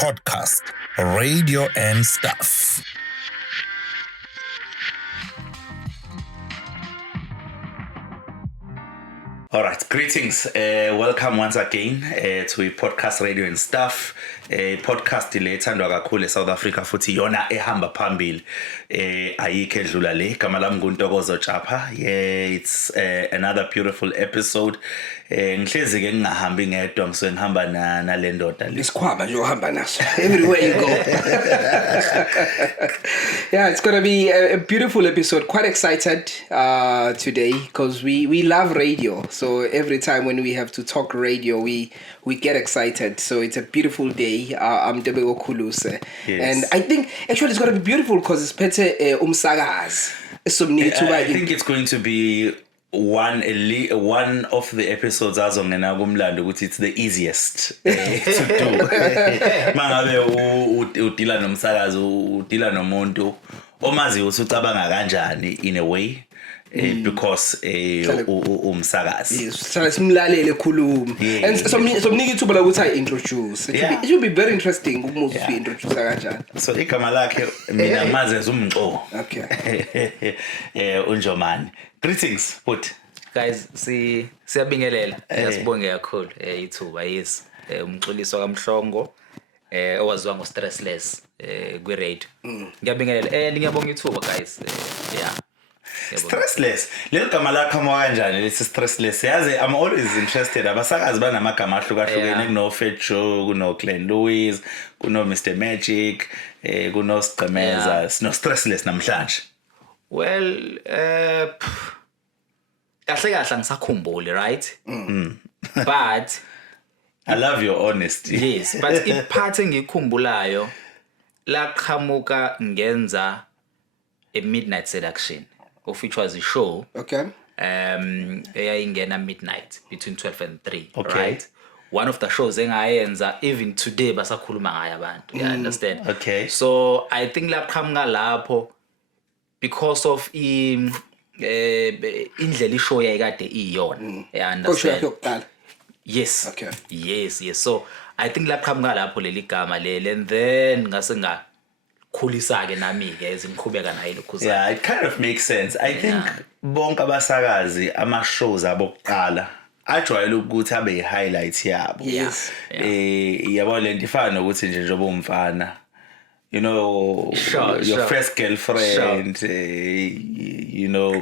podcast, radio and stuff. All right, greetings. Welcome once again to podcast radio and stuff. Podcast le ethandwa kakhulu eSouth Africa futhi yona ehamba phambili ayikho edlula le gama lami nguNtokozo Chapha. Yeah, it's another beautiful episode. Ngihlezi ke ngingahambi ngedwa ngisuke ngihamba nale ndoda le. Isikhwama nje ohamba naso everywhere you go. Yeah, it's going to be a beautiful episode. Quite excited today because we love radio. So every time when we have to talk radio, we get excited. So it's a beautiful day. I'm Debego Kuluse. Yes. And I think actually it's going to be beautiful because it's better umsakazi. I think it's going to be one of the episodes azongena kumlando ukuthi it's the easiest to do. Mangabe udila nomsakazi udila nomuntu omazi usucabanga kanjani in a way. Because umsakazi yes simlalele khuluma and somnika ithuba la ukuthi introduce it will be very interesting ukuzwa introduce kanjani so igama lakhe mina mazi Mhlongo. Okay. Unjomani, greetings but guys siyabingelela siyabonga kakhulu ithuba yes Mxolisi kaMhlongo owaziwa ngo Stressless kwi radio ngiyabingelela ngiyabonga ithuba guys yeah. Stressless lelo gama lakho kama kanjani lesi Stressless yazi I'm always interested abasakazi banamagama ahlukahlukene kuno Fat Joe kuno Glenn Lewis kuno Mr Magic kuno Sqemeza no Stressless namhlanje. Well kahle ngisakhumbule right but I love your honesty. Yes, but iphathe ngikhumbulayo la qhamuka ngenza a midnight seduction of which was a show. Okay. Eyayingena midnight between 12 and 3, okay. Right? One of the shows engayenza even today basakhuluma ngayo abantu. You understand? Okay. So I think la qhamuka lapho because of indlela ishow yayikade iyona. You understand? Yes. Okay. Yes. So I think la qhamuka lapho leli gama lele and then ngase nga khulisake nami ke ezingiqhubeka nayo lokho. Yeah, it kind of makes sense. I think bonke abasakazi ama shows abokuqala ajwayele ukuthi abe highlights yabo. Yes. Yabo lento ifana nokuthi nje njoba umfana you know your first girlfriend you know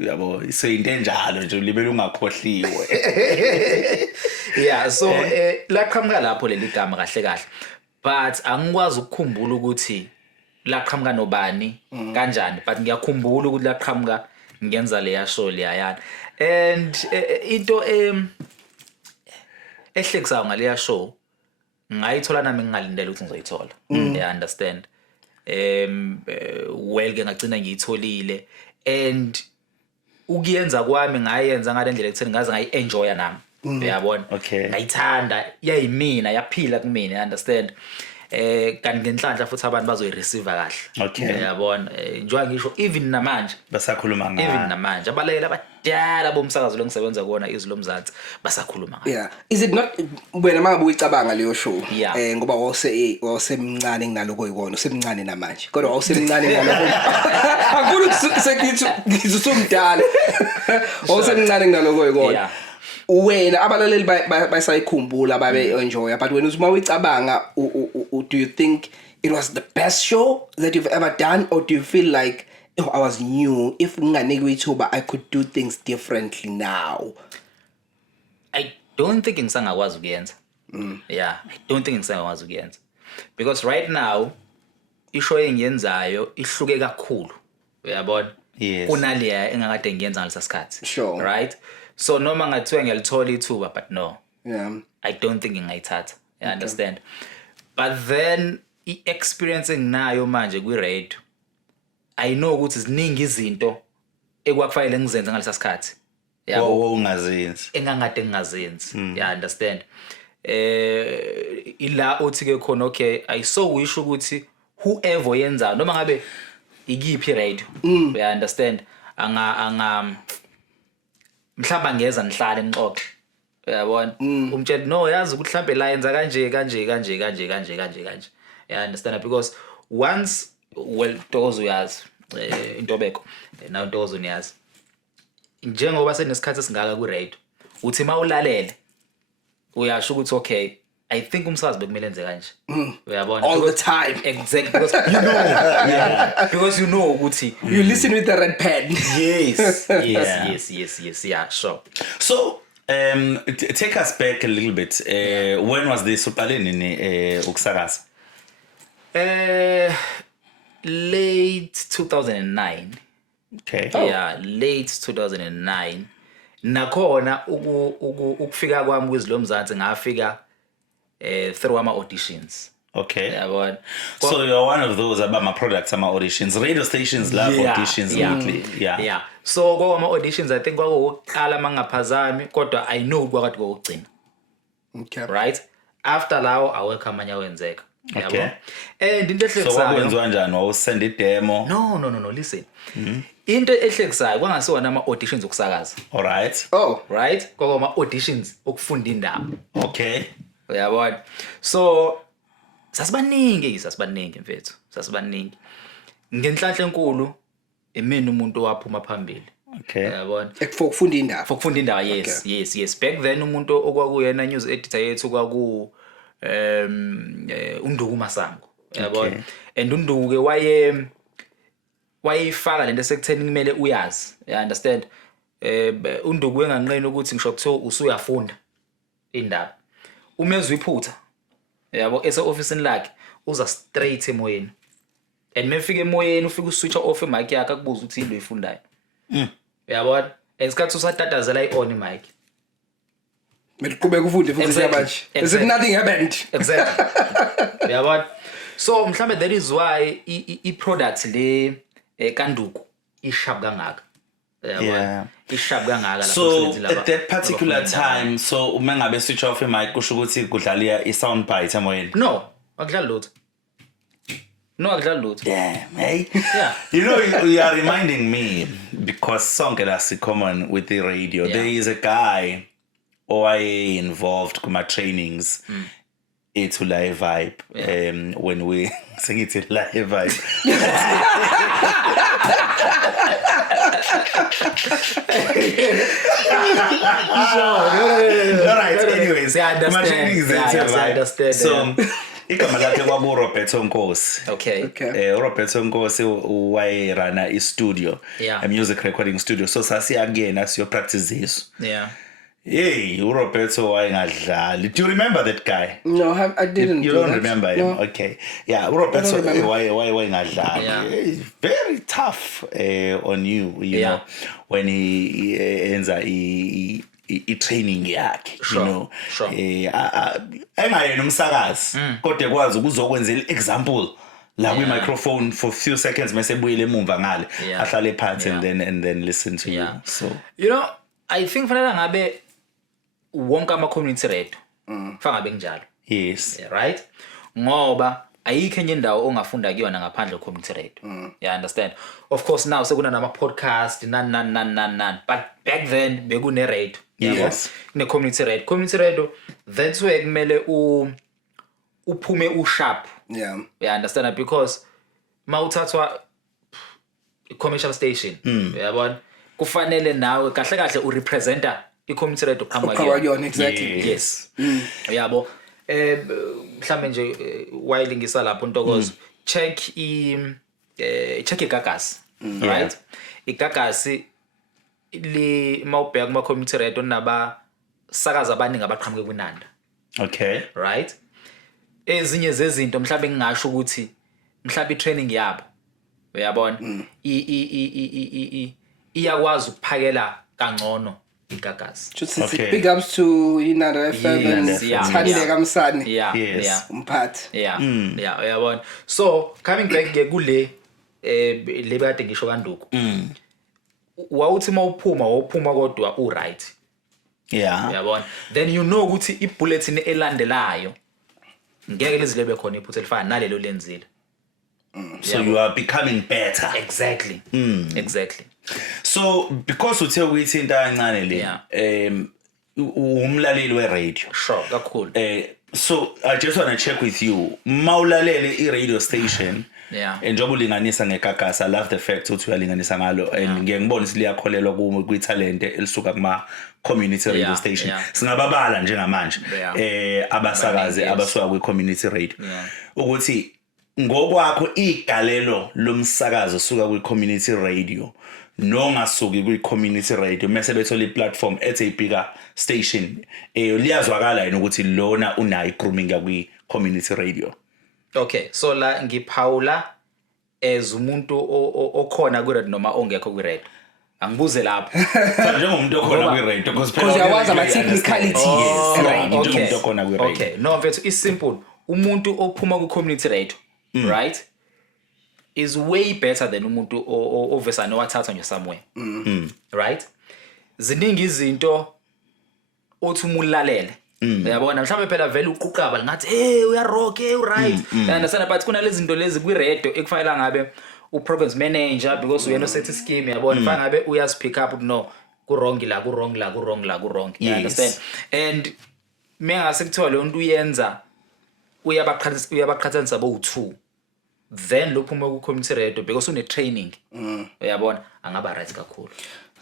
yabo so into enjalo nje libele ungakhohliwe. Yeah, so la qhamuka lapho leli gama kahle but angikwazi ukukhumbula ukuthi la qhamuka nobani kanjani but ngiyakhumbula ukuthi la qhamuka ngenza leya show leyana and into ehlekisa ngaleya show ngayithola nami ngingalindele ukuthi ngizoyithola. You understand? Well ke ngagcina ngiyitholile and ukuyenza kwami ngayenza ngalendlela ekutheni ngaze ngayi-enjoya nami. Uyabona? Okay. Ngayithanda yayimina yaphila kumina. You understand? Kanti ngenhlanhla futhi abantu bazoyireceive kahle. Okay. Uyabona? Njengoba ngisho even namanje basakhuluma ngayo. Even namanje abalayeli abadala bomsakazo lo ngisebenza kuona Izwi Lomzansi basakhuluma ngayo. Yeah. Is it not wena mangabe uyicabanga leyo show ngoba wasemncane nginaloko yikona usemncane namanje kodwa wasemncane nginaloko akulu ngizusumdala wasemncane nginaloko yikona wena abalaleli bayisayikhumbula babe enjoy but when uzuma uyicabanga do you think it was the best show that you've ever done or do you feel like I was new if nginganikwe ithuba I could do things differently now? I don't think ngisangakwazi ukuyenza. Yeah, I don't think ngisangakwazi ukuyenza because right now ishow engiyenzayo ihluke kakhulu. Uyabona? Yes. Kunaleya engakade ngiyenza ngalesa sikhathi. Sure. Right? So noma ngathiwa ngiyalithola ithuba but no. Yeah. I don't think ngayithatha. You understand? But then i-experience enginayo manje kwi-radio I know ukuthi ziningi izinto ekwakufanele ngizenze ngalesa sikhathi. Yabo ungazenzi. Engangade ngingazenzi. You understand? Ila uthi ke khona okay I so wish ukuthi whoever yenza noma ngabe ikiphi radio. You understand? Anga mhlamba ngeza nihlale nixoxe uyabona umtshela no yazi ukuthi mhlambe la yenza kanje you understand because once Ntokozo uyazi intobeko na Ntokozo uyazi njengoba senesikhathi esingaka ku radio uthi mawulalele uyasho ukuthi okay I think umsakazi bekumele enze kanje uyabona all the time exactly because you know because you know ukuthi you listen with the red pen yes yeah sure so take us back a little bit when was this uqaleni ni ukusakaza late 2009 okay yeah late 2009 nakhona ukufika kwami kwiZwi Lomzansi ngafika through ama auditions okay yabona so you're one of those about my products ama auditions radio stations love auditions yeah so kwa ama auditions I think kwakuqala mangaphazami kodwa I know kwakade kokugcina okay right after lawo awekho amanye awenzeka okay and into ehlekisayo so kwakwenziwa kanjani wawusend i-demo no listen into ehlekisayo kwangasiwona ama auditions okusakaza all right right kwakwa ama auditions okufunda indaba okay uyabona so sasibaningi mfethu sasibaningi ngenhlanhla enkulu imini umuntu waphuma phambili okay uyabona ekufunda indaba yes back then umuntu okwakuyena news editor yethu kwaku uNduku Masango uyabona and uNduku ke wayifaka lento sekutheni kumele uyazi you understand uNduku enganqeni ukuthi ngisho kuthiwa usuyafunda indaba umezwe iphutha yabo ese officeini lakhe uza straight emoyeni and mefika emoyeni ufika uswitch off imic yakhe akubuza ukuthi into oyifundayo uyabona esikhathi usatatazela i-on imic Meliqhubeka ufunde futhi siyabanje as if nothing happened exactly uyabona so mhlambe that is why I product le kanduku ishap kangaka yeah ishap kangaka so at that particular time so uma ngabe switch off imic kusho ukuthi kudlala i-sound bite emoyeni no akudlala lutho damn hey yeah you know you are reminding me because sonke la si common with the radio there is a guy involved kuma trainings to live vibe when we sing it in live vibe all right anyways I understand so igama lakhe kwabu Roberto Nkosi okay Roberto Nkosi wayerana i-studio a music recording studio so sasiya kuyena siyo practice iso hey uRoberto wayengadlali do you remember that guy no I didn't you don't remember him no. okay yeah Roberto wayengadlali very tough on you know when he enza i-training yakhe you know engayena umsakazi kodwa ekwazi ukuzokwenzela example la kwi microphone for few seconds mase buyele emumva ngale ahlale phansi and then listen to you so you know I think fanele ngabe wonke ama community radio fangabe njalo yes right ngoba ayikho enye indawo ongafunda kuyona ngaphandle community radio you understand of course now sekuna nama podcast nan but back then bekune radio yes ne community radio that's where kumele uphume usharp you understand because mawuthathwa commercial station uyabona kufanele nawe kahle urepresenta i-community radio qhamuka exactly yes yabo mhlambe nje wayilingisa lapho Ntokozo check igagasi right igagasi li mawubheka kuma community radio naba sakaza abaningi abaqhamuke kwinanda okay right ezinye zezinto mhlambe ngingasho ukuthi mhlambe i-training yabo uyabona iyakwazi ukuphakela kangcono igagasi just big ups to Inanda FM Thandile Kamsani yeah umphathi yeah uyabona so coming back ke kule le kade ngisho kanduku wawuthi mawuphuma kodwa u right uyabona then you know ukuthi ibulletin elandelayo ngeke lizilebe khona iphutha elifana nalelo lenzile so you are becoming better exactly so because uthe ukuthi into encane le umlaleli we-radio. Sure, kakhulu. So I just want to check with you. Mawulalele i-radio station. Yeah. Njengoba ulinganisa ngegagasa, I love the fact ukuthi uyalinganisa ngalo and ngeke ngibone ukuthi liyakholelwa kwi-talent elisuka kuma community radio station. Singababala njengamanje abasakazi abasuka kwi-community radio. Ukuthi ngokwakho igalelo lomsakazo suka kwi-community radio nongasuki kwi-community radio mase bethola i-platform ethe ibigger station liyazwakala yini ukuthi lona unayo i-grooming kwi-community radio. Okay, so la ngiphawula as umuntu okhona ku radio noma ongekho ku radio. Angibuze lapho. Njengomuntu okhona ku radio because yawazi ama technicalities njengomuntu okhona ku radio. Okay, no mfethu is simple. Umuntu ophuma ku community radio, right? Is way better than umuntu ovesa nowathatha nje somewhere. Right? Ziningi izinto othi umulalele. Uyabona mhlawumbe phela vele uquqaba ngathi hey uya rock hey right. Understand but kuna lezi zinto lezi ku radio ekufanele ngabe u-programs manager because uyena osethi scheme yabona fanele ngabe uyas pick up no ku wrong la ku wrong la ku wrong la ku wrong. You understand? And mengase kuthiwa le nto uyenza uyabaqhathanisa bo2 then lophuma ku community radio because une training uyabona angaba right kakhulu.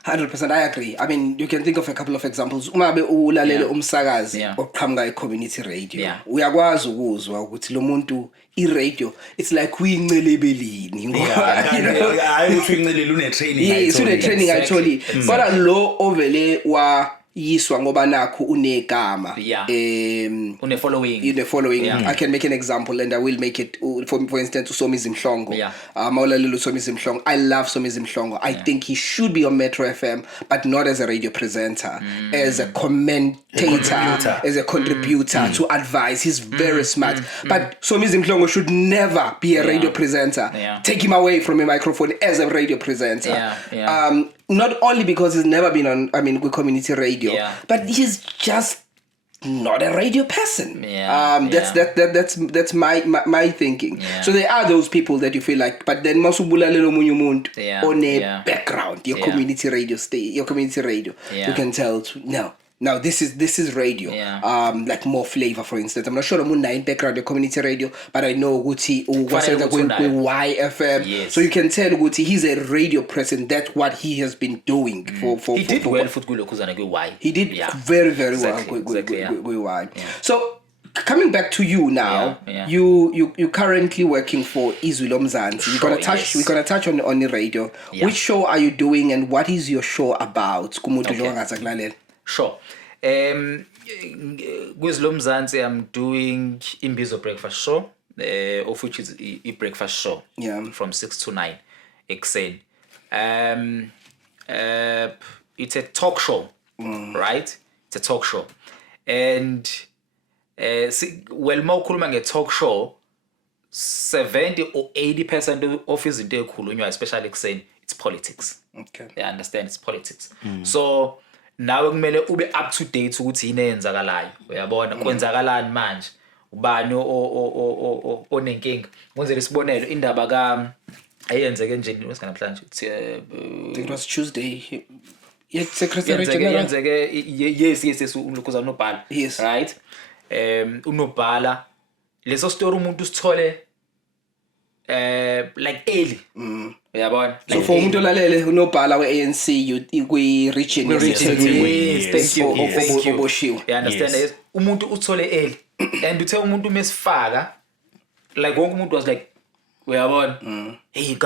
100% I agree. I mean, you can think of a couple of examples. Umabe ulalele umsakazi oqhamuka e-community radio. Uyakwazi ukuzwa ukuthi lo muntu i-radio it's like uyincelebelini. Hayi uthi uyincelele une training. Yes, une training actually. Kodwa lo ovele yiswa ngoba nakho unegama une following I can make an example and I will make it for instance Somizi Mhlongo mawulalelo Somizi Mhlongo I love Somizi Mhlongo I think he should be on Metro FM but not as a radio presenter as a commentator as a contributor to advise. He's very smart but Somizi Mhlongo should never be a radio presenter. Take him away from a microphone as a radio presenter. Not only because he's never been on with community radio but he's just not a radio person. That's my thinking. So there are those people that you feel like but then masubulalelo omunye umuntu on a background your community radio you can tell now this is radio. Like more flavor for instance. I'm not sure I'm in background the community radio but I know Guti was going with YFM. So you can tell Guti he's a radio person. That's what he has been doing for he did well for Y. He did very well with Y. So coming back to you now, you currently working for Izwi Lomzansi. We're gonna touch on the radio. Which show are you doing and what is your show about? Sure. With Lomzansi, I'm doing Imbizo breakfast show, of which is a breakfast show. From 6 to 9, KZN. It's a talk show, right? It's a talk show, and more cool a talk show. 70 or 80% of his into especially KZN, it's politics. Okay. They understand it's politics. So nawe kumele ube up to date ukuthi yini eyenzakalayo uyabona kwenzakalani manje ubani onenkinga ngizele isibonelo indaba ka ayenzeke nje namhlanje it was Tuesday secretary general yenzeke yes umlukuza unobhala right unobhala leso story umuntu usithole like early uyabona so for umuntu olalele unobhala we-ANC kwi-region thank you you understand umuntu uthole early and uthe umuntu mesifaka like wonke umuntu was like uyabona hey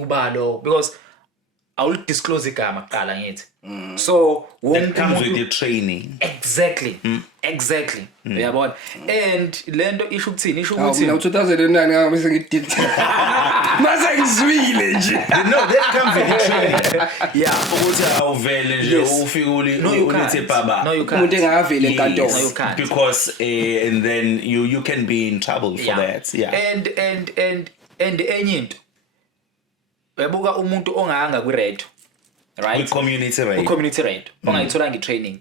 ubalo because I will disclose igama kuqala ngithi so that comes with your training exactly uyabona and lento isho ukuthini isho ukuthi now 2009 ngabese ngidid mase ngizwile nje no that comes with the training ukuthi awuvele nje ufike ulithi baba umuntu engavile enkantolo because and then you can be in trouble for that and enye into uyabuka umuntu ongahanga ku radio right community radio ongayitholanga i-training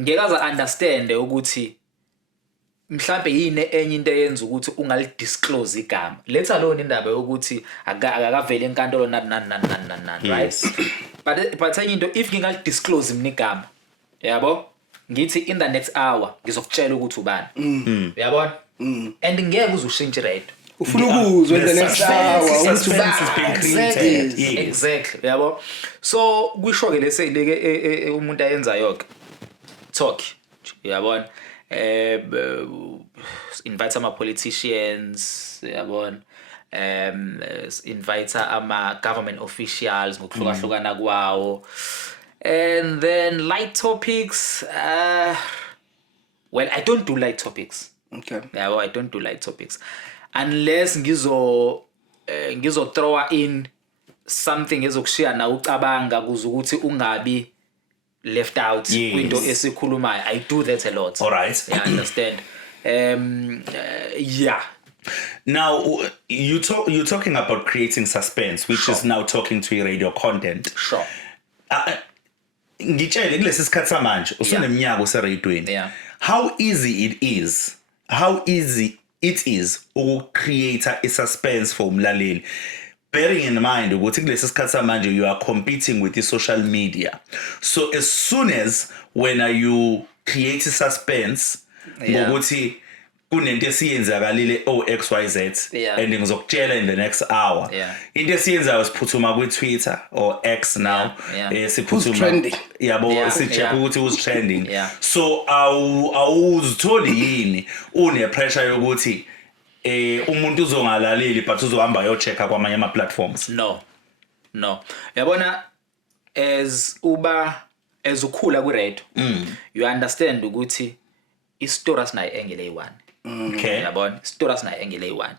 ngekaza understand ukuthi mhlambe yini enye into eyenza ukuthi ungali disclose igama let's alone indaba yokuthi akavele enkantolo nan right but enye into if ngingali disclose mina igama yabo ngithi in the next hour ngizokutshela ukuthi ubani uyabona and ngeke uzushintshe radio ufuna ukuzwe the next hour exactly uyabo so kwisho ke lese umuntu ayenza yonke talk uyabona invite ama politicians uyabona invite ama government officials ngokuhlukahlukana kwawo and then light topics well I don't do light topics okay yeah I don't do light topics unless ngizo throw in something ezokushiya na ucabanga kuze ukuthi ungabi left out kwinto esikhulumayo I do that a lot all right yeah understand yeah now you're talking about creating suspense which is now talking to your radio content sure ngitshele kulesi sikhathi samanje usuneminyaka useradweni how easy it is create a suspense for umlaleli bearing in mind ukuthi kulesi sikhathi samanje you are competing with the social media so as soon as when you create a suspense ngokuthi kunento esiyenzakalile XYZ and ngizokutshela in the next hour into esiyenzayo siphuthuma ku Twitter or X now siphuthuma yabo sicheck ukuthi who's trending so awuzitholi yini une pressure yokuthi umuntu uzongalaleli but uzohamba yo checka kwamanye ama platforms no yabona as ukhula ku radio you understand ukuthi istory asinayo engile eyi1 okay yabona istory asinayo engile eyi1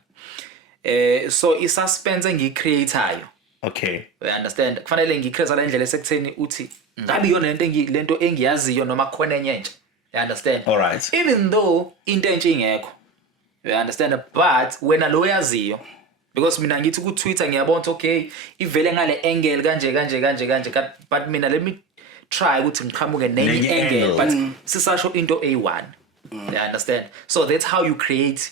so I suspense engicreateayo okay you understand kufanele ngicreate la indlela esekutheni uthi ngabe yona lento engiyaziyo noma khona enye entsha you understand all right even though into entsha ingekho you understand but wena lo yaziyo because mina ngithi ku Twitter ngiyabona okay ivele ngale angle kanje but mina let me try ukuthi ngiqhamuke nenye angle but sisasho into A1 you understand so that's how you create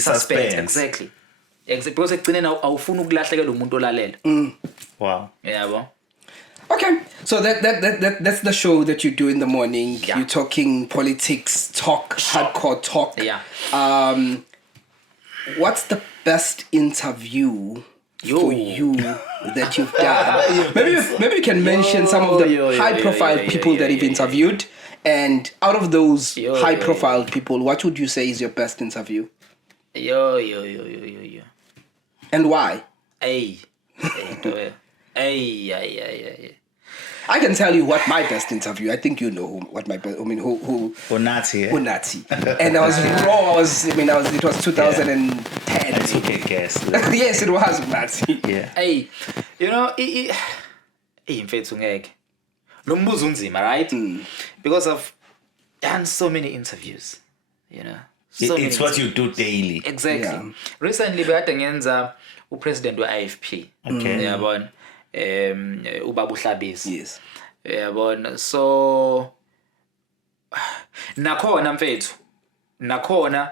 suspense exactly because egcineni awufuna ukulahlekelwa umuntu olalela wow yabo okay so that's the show that you do in the morning you're talking politics hardcore talk what's the best interview for you that you've done maybe you can mention some of the high profile people that you've interviewed and out of those high profile people what would you say is your best interview and why I can tell you what my best interview. I think you know what my best. I mean, who Unati. And I was raw. It was 2010. I took a guess. Yes, it was Unati. Yeah. Hey, you know, mfethu ngeke. Lo mbuzo unzima, right? Because I've done so many interviews, you know. It's what you do daily. Exactly. Yeah. Recently, bekade ngenza upresident we-IFP. Okay. Yabona. Ubaba uhlabisi. Yes. Yabona. So nakhona mfethu. Nakhona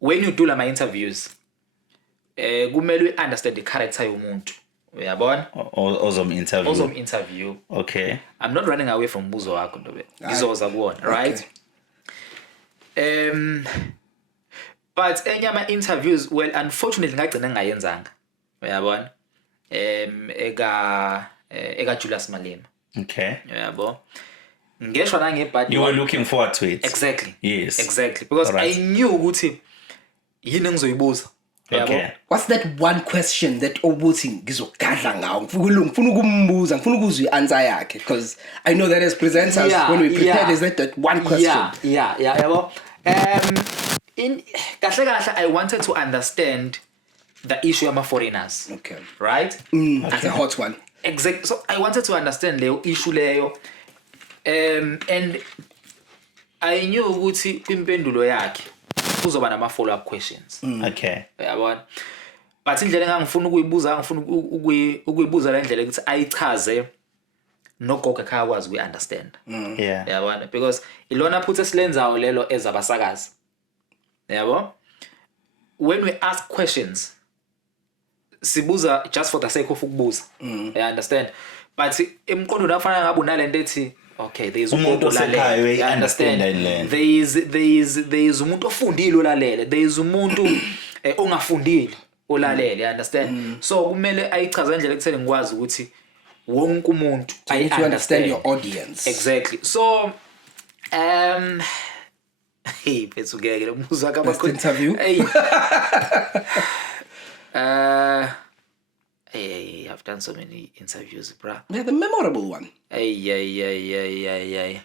when you do my interviews, kumele understand the character yomuntu. Uyabona? Ozom interview. Okay. I'm not running away from mbuzo wakho ndobe. Ngizoza kuwona, right? But enyama interviews well unfortunately ngagcina ngayenzanga. Uyabona? Ega Julius Malema. Okay. Uyabo? Ngeshwa nange but you were looking forward to it. Exactly. Yes. Exactly because I knew ukuthi yini ngizoyibuza. Okay. What's that one question that obuthi ngizogadla ngawo ngifuna ukumbuza ngifuna ukuzwa ianswer yakhe because I know that as presenters when we prepare is that one question. Yeah, yabo. In kahle I wanted to understand the issue of foreigners. Okay. Right? That's a hot one. Exactly. So I wanted to understand the issue leyo. And I knew ukuthi kwimpendulo yakhe kuzoba nama follow up questions. Okay. Yabona. But indlela engangifuna ukuyibuza la ndlela ukuthi ayichaze nogogo akakwazi ukuunderstand. Yeah. Yabona because ilona phutha silenzayo lelo ezabasakazi. Yabo? When we ask questions sibuza just for the sake of ukubuza. You understand? But emqondo nafana ngabe unalento ethi Okay, there is umuntu osekhaya you understand. There is umuntu ofundile olalele, there is umuntu ongafundile olalele, you understand. So kumele ayichaza indlela ekutheni ngikwazi ukuthi wonke umuntu I need to understand your audience. Exactly. So hey, bethu ngeke umuzwa Best interview. Hey. Hey, I've done so many interviews, bruh. Yeah, the memorable one. Hey.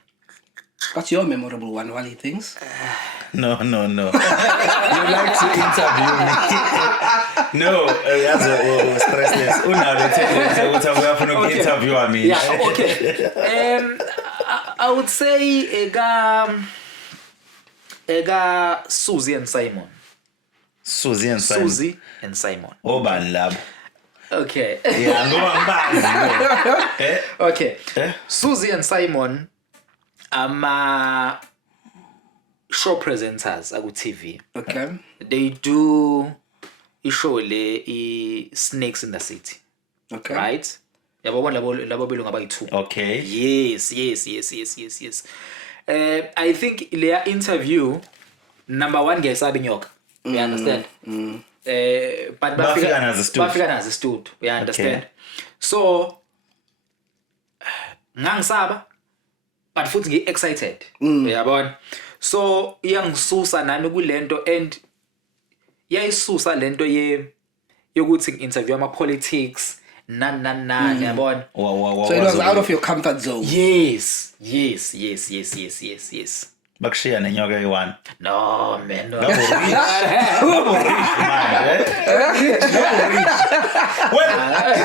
What's your memorable one, Wally thinks? No. You like to interview me. No, that's stressless. We interview me. Yeah, okay. I would say ega Susie and Simon. Susie and Simon. Oban lab. Okay. Yeah, no. Okay. Susie and Simon show presenters at TV. Okay. They do show Snakes in the City. Okay. Right? Labo belong about 2. Okay. Yes. I think their interview number 1 guys Abinyoka. You understand? But Bafika as stood. You understand? Okay. So ngangisaba but futhi ngi excited. Uyabona? So iyangisusa nami kulento and yayisusa lento yokuthi interview ama politics yabona. So it was out of your comfort zone. Yes. Bakushiya nenyoka eyi-1. No man. No. Well,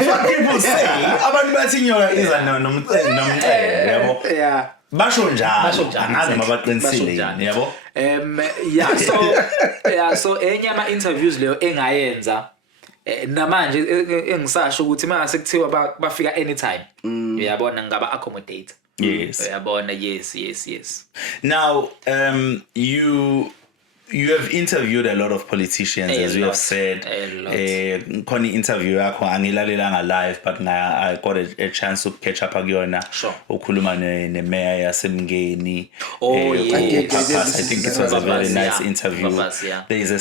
what people say, abantu bathi inyoka iza nomcele, yabo. Yeah. Basho njalo, angazi mabaqinisile yabo. So enye ama interviews leyo engayenza namanje engisasho ukuthi mase kuthiwa bafika anytime. Uyabona ngaba accommodate. Yes. Uyabona, yes. Now, you have interviewed a lot of politicians, as you have said. Khona interview yakho angilalelanga live, but I got a chance to catch up agiyona. Sure. Ukhuluma ne-mayor yaseMngeni. Yes. I think it was a very nice interview. Yeah. There is a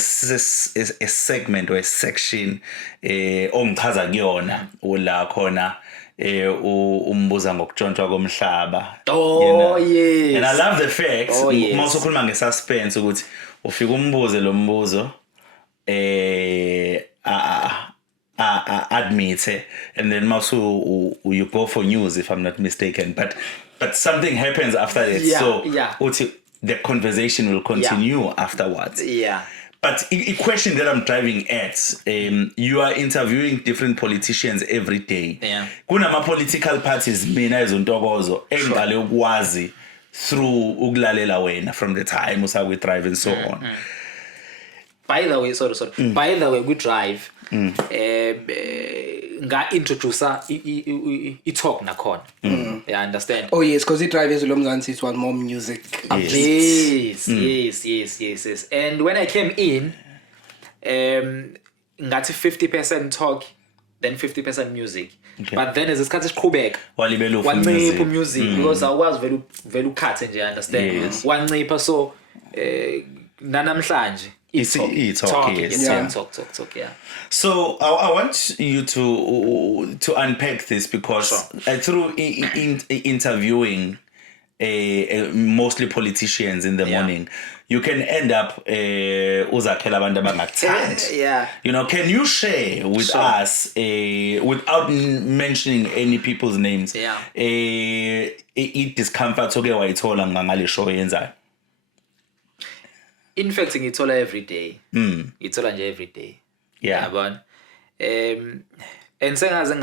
segment or a section ongichaza kuyona ula khona umbuza ngokutshontshwa komhlaba. Yes. And I love the fact yes. Ukhuluma ngesuspense ukuthi ufika umbuze lo mbuzo admit and then also you go for news if I'm not mistaken, but something happens after that, the conversation will continue afterwards. But a question that I'm driving at, you are interviewing different politicians every day. Kunama political parties mina ezontokozo engale ukwazi through ukulalela wena from the time usawe drive and so on. By the way, sorry. By the way, we drive. Nga introducer I talk nakhona. You understand? Oh yes, because it drive Izwi Lomzansi it was more music. Yes. And when I came in, ngathi 50% talk, then 50% music. Okay. But then as isikhathi siqhubeka wancipha music because awazi vele ukhathe nje, understand? Yes. Wancipha so nanamhlanje talk, yes. Talk, yeah. So I want you to unpack this because through interviewing mostly politicians in the morning, you can end up uzakhela abantu abangakuthandi. You know, can you share with us without mentioning any people's names discomfort oke wayithola ngale show yenzayo? In fact, ngithola every day. Ngithola nje every day. Yabona. And sengaze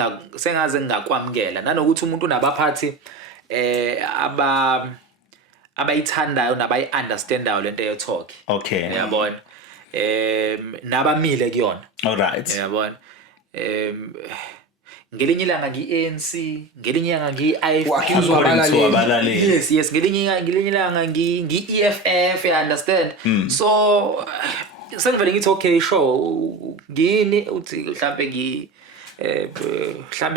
ngakwamkela nanokuthi umuntu unabaphathi abayithandayo nabayi understandayo lento ye talk. Okay. Yabona. Nabamile kuyona. All right. Yabona. Ngelinye ilanga ngi-ANC, ngelinye ilanga ngi-IFP. Yes, ngelinye ilanga ngi-EFF, you understand? So sengivele ngithi okay show ngini uthi mhlambe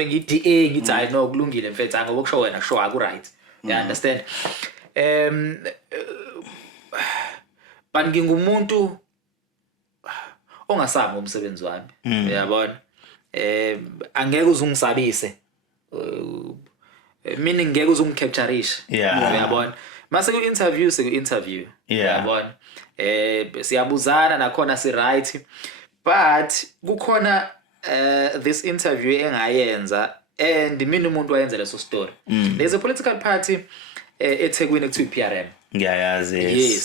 ngi-DA ngithi hayi no kulungile mfethu ngoba kusho wena show aku right. You understand? But ngingumuntu ongasami umsebenzi wami. Uyabona? Angeke uzungisabise. Mina ngeke uzungicaptureisha. Uyabona? Mase ku interview. Uyabona? Siyabuzana nakhona si right. But kukhona this interview engayenza and mina umuntu wayenza leso story. There's a political party eThekwini ekuthiwa PRM. Yes.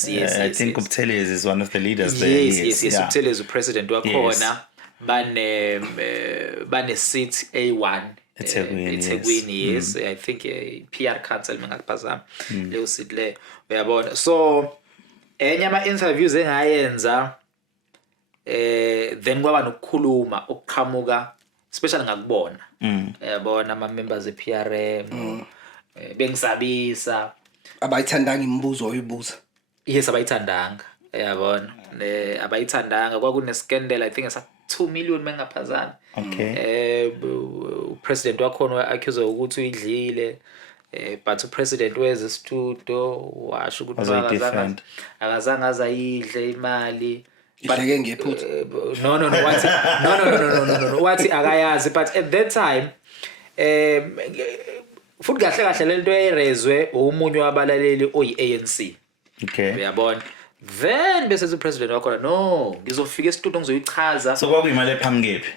I think Mxolisi is one of the leaders there. Yes. Mxolisi upresident wakhona bane seat A1 eThekwini. Yes. I think PR council mengakuphazama leyo seat le. Uyabona? So enye ama interviews engayenza then kwaba nokukhuluma okuqhamuka especially ngakubona. Uyabona ama members ePRM bengisabisa abayithandanga imibuzo oyibuza. Yes, abayithandanga. Uyabona? Abayithandanga kwakune scandal I think esa 2 million mengaphazana. President wakhona accuse ukuthi uyidlile. But president weze studio washo ukuthi akazange azayidle imali. Ihleke ngephutha. No. Wathi akayazi but at that time futhi kahle lento eyirezwe umunye wabalaleli oyi-ANC. Uyabona? Then bese the president wakhona no ngizofika estudio ngizoyichaza. So kwakuyimali eqhamukephi?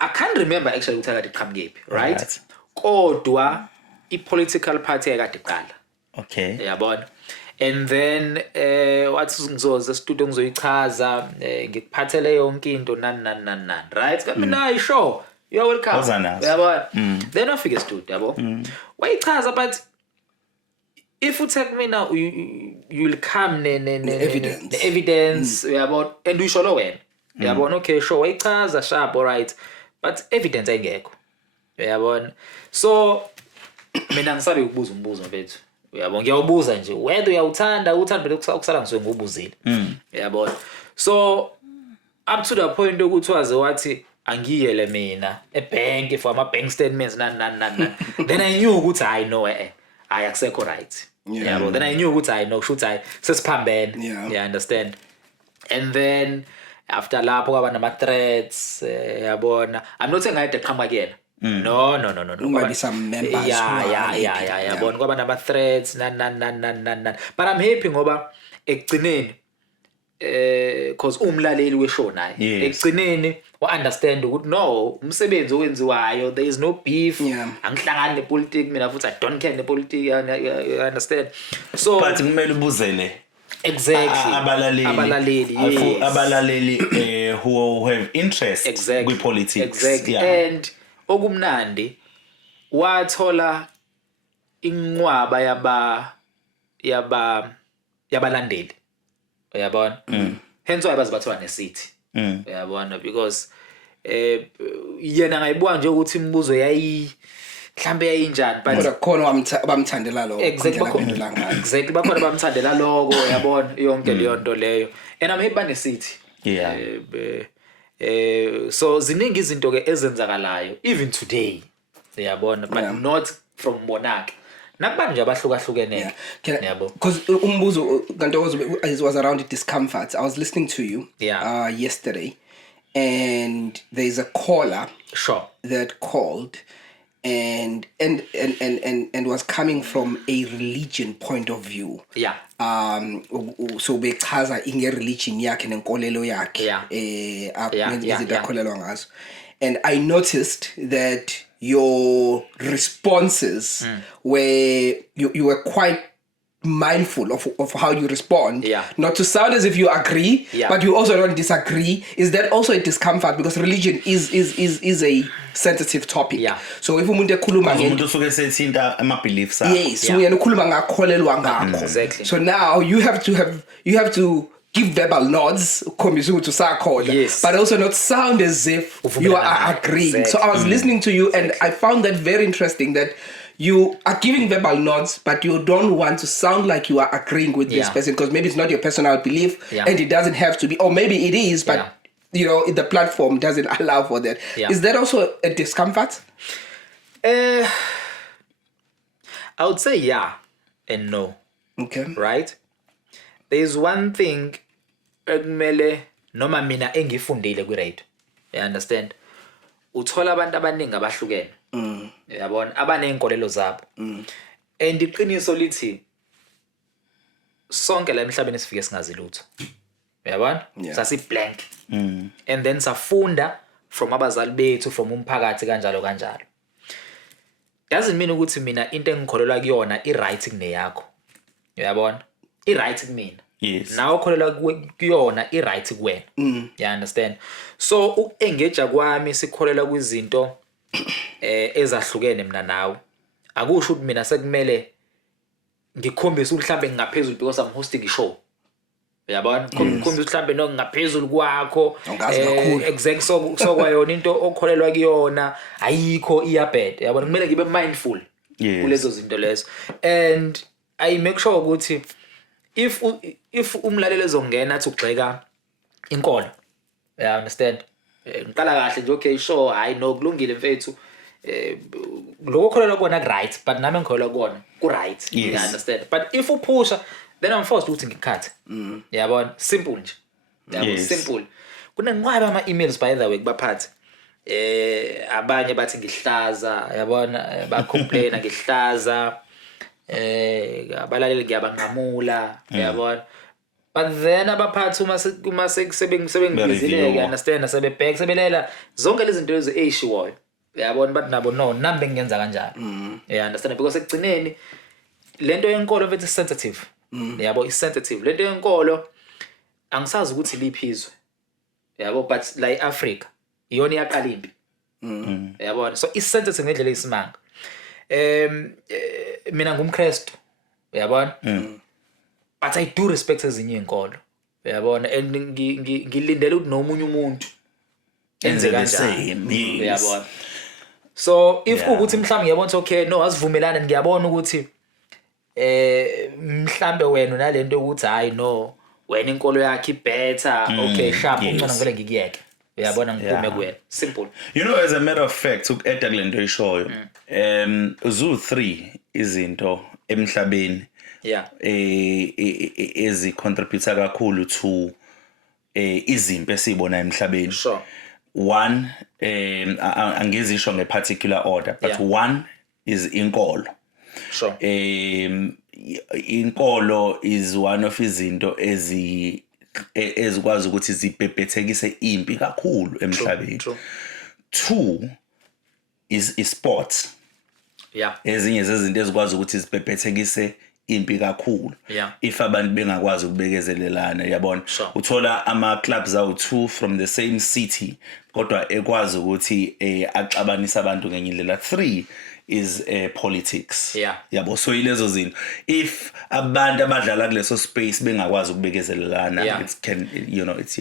I can't remember actually ukuthi akade iqhamukephi, right? Kodwa i-political party ekade iqala. Uyabona? And then wathi ngizoza estudio ngizoyichaza ngikuphathele yonke into nani, right? Mina sure you're welcome. Uyabona? Then wafika estudio yabo. Wayichaza but if you take me now you will come evidence. The evidence uyabona and we shall wena. Uyabona? Okay sure wayichaza sharp all right but evidence ayingekho. Uyabona? So mina ngisabe ukubuza umbuzo mfethu. Uyabona ngiyawubuza nje whether uyawuthanda vele ukusala ngizwe ngubuzile. Uyabona? So up to the point ukuthi wathi angiyele mina ebank for ama bank statements nani. Then I knew ukuthi I know I accept right. Yabo then I knew ukuthi I know should I sesiphambene. You understand? And then after lapho kwaba nama threats yabona I'm not saying I had to come again. No. Maybe some members. Yeah. Yabona kwaba nama threats nan. But I'm happy ngoba ekugcineni cause umlaleli weshow naye ekugcineni wa understand ukuthi no umsebenzi owenziwayo there is no beef angihlangani nepolitics mina futhi I don't care nepolitics. You understand? So but kumele ubuzele exactly abalaleli who have interest with politics. And okumnandi wathola inqwaba yabalandeli. Uyabona? Hence why bathiwa neseat. Uyabona? Because yena ngayibuka nje ukuthi imibuzo mhlambe yayinjani but kodwa khona bamthandela lokho. Exactly bakhona bamthandela lokho uyabona yonke leyo nto leyo and I'm happy baneseat. So ziningi izinto ke ezenzakalayo even today. Uyabona? But not from monarch. Nakubani nje abahlukahlukene yabo because umbuzo kanti it was around discomfort. I was listening to you yesterday and there's a caller that called and was coming from a religion point of view. So bechaza inge religion yakhe nenkolelo yakhe izinto akholelwa ngazo. And I noticed that your responses were you were quite mindful of how you respond, not to sound as if you agree, but you also don't disagree. Is that also a discomfort because religion is a sensitive topic? So if umuntu ekhuluma umuntu usuke sethinta ama beliefs so uyena ukhuluma ngakholelwa ngakho. So now you have to give verbal nods, but also not sound as if you are agreeing. So I was listening to you and I found that very interesting that you are giving verbal nods, but you don't want to sound like you are agreeing with this person because maybe it's not your personal belief and it doesn't have to be, or maybe it is, but you know, the platform doesn't allow for that. Is that also a discomfort? I would say yeah and no. Okay. Right? There is one thing ekumele noma mina engifundile ku-radio. You understand? Uthola abantu abaningi abahlukene. Uyabona abanenkolelo zabo. And iqiniso lithi sonke la emhlabeni sifike singazi lutho. Uyabona? Sasi blank. And then safunda from abazali bethu, from umphakathi kanjalo. Doesn't mean ukuthi mina into engikholelwa kuyona i-right kuneyakho. Uyabona? I-right kumina. Yes. Nawe ukholelwa kuyona i-right kuwena. You understand? So uku-engage kwami sikholelwa kwizinto ezahlukene mina nawe. Akusho ukuthi mina sekumele ngikhombise mhlambe ngaphezulu because I'm hosting a show. Uyabona? Khombisa mhlambe no ngaphezulu kwakho. Exact so kwayona into okholelwa kuyona ayikho iyabed. Uyabona kumele ngibe mindful kulezo zinto lezo. And I make sure ukuthi if umlaleli ezongena athi ugxeka inkolo. You understand? Ngiqala kahle nje okay sure I know kulungile mfethu. Lokho kholelwa kona right but nami ngikholelwa kona ku right. You understand? But if upusha then I'm forced ukuthi ngikhathe. Yabona simple nje. Yabo simple. Kunenqwaba ama emails by the way kubaphathi. Abanye bathi ngihlaza yabona ba complain ngihlaza abalaleli ngiyabanqamula yabona. But then abaphathi uma sebengibizile you understand sebebheka sebelela zonke lezi zinto lezi ezishiwoyo. Yabona bathi nabo no nambe ngiyenza kanjani. You understand because ekugcineni lento yenkolo mfethu sensitive. Yabo is sensitive. Lento yenkolo angisazi ukuthi liphizwe. Yabo but like Africa iyona iyaqala impi. Yabona so is sensitive ngendlela eyisimanga. Mina ngumKristu. Uyabona? But I do respect ezinye inkolo. Uyabona and ngilindele ukuthi nomunye umuntu enze kanjani. Uyabona? So if ukuthi mhlawumbe ngiyabona ukuthi okay no asivumelane ngiyabona ukuthi mhlambe wena nalento ukuthi hayi no wena inkolo yakhe better okay sharp uncane ngivele ngikiyeke. Uyabona ngiphume kuwena simple. You know as a matter of fact ukeda kulento eshoyo uzu 3 izinto emhlabeni ezi contribute kakhulu to izimpi esibona emhlabeni. Sure. One angizisho nge particular order but one is inkolo. Sure. Inkolo is one of izinto ezikwazi ukuthi zibhebhethekise impi kakhulu emhlabeni. Two is sports. Ezinye zezinto ezikwazi ukuthi zibhebhethekise impi kakhulu. If abantu bengakwazi ukubekezelelana yabona uthola ama clubs awu2 from the same city kodwa ekwazi ukuthi axabanisa abantu ngenye indlela. 3 is politics. Yabo so ilezo zinto if abantu abadlala kuleso space bengakwazi ukubekezelelana it can it's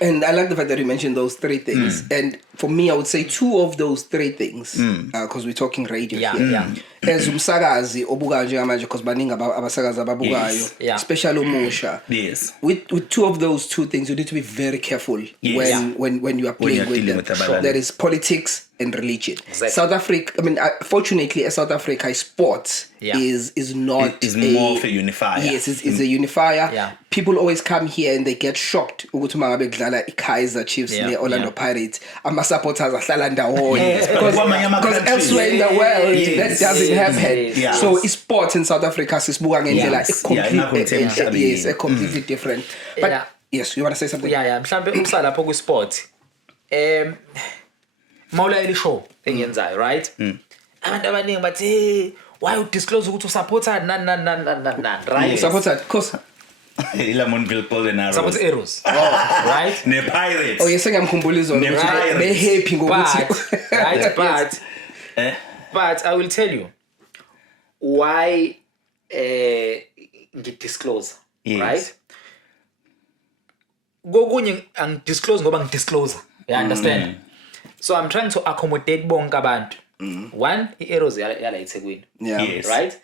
And I like the fact that you mentioned those 3 things and for me I would say 2 of those 3 things because we're talking radio here. As umsakazi obuka nje manje because baningi abasakazi ababukayo especially umusha. With 2 of those 2 things you need to be very careful when you are playing with them. There is politics and religion. South Africa, I mean, fortunately, South Africa, sports is not is more of a unifier. Yes, it's a unifier. People always come here and they get shocked. Ukuthi mangabe kudlala iKaizer Chiefs ne Orlando Pirates, ama supporters ahlala ndawonye because elsewhere in the world that doesn't happen. So sports in South Africa sisibuka ngendlela completely different. But yes, you want to say something? Mhlambe umsala lapho ku sport. Mawulayeli show engenzayo right abantu abaningi bathi why you disclose ukuthi usupporta nan right supporta because Ilamonville Pollenaro support Arrows right ne Pirates yes ngiyamkhumbula izolo ukuthi be happy ngokuthi right but I will tell you why ngidisclose right gokunye angidisclose ngoba ngidisclose you understand. So I'm trying to accommodate bonke abantu. One, Arrows yala eThekwini. Right?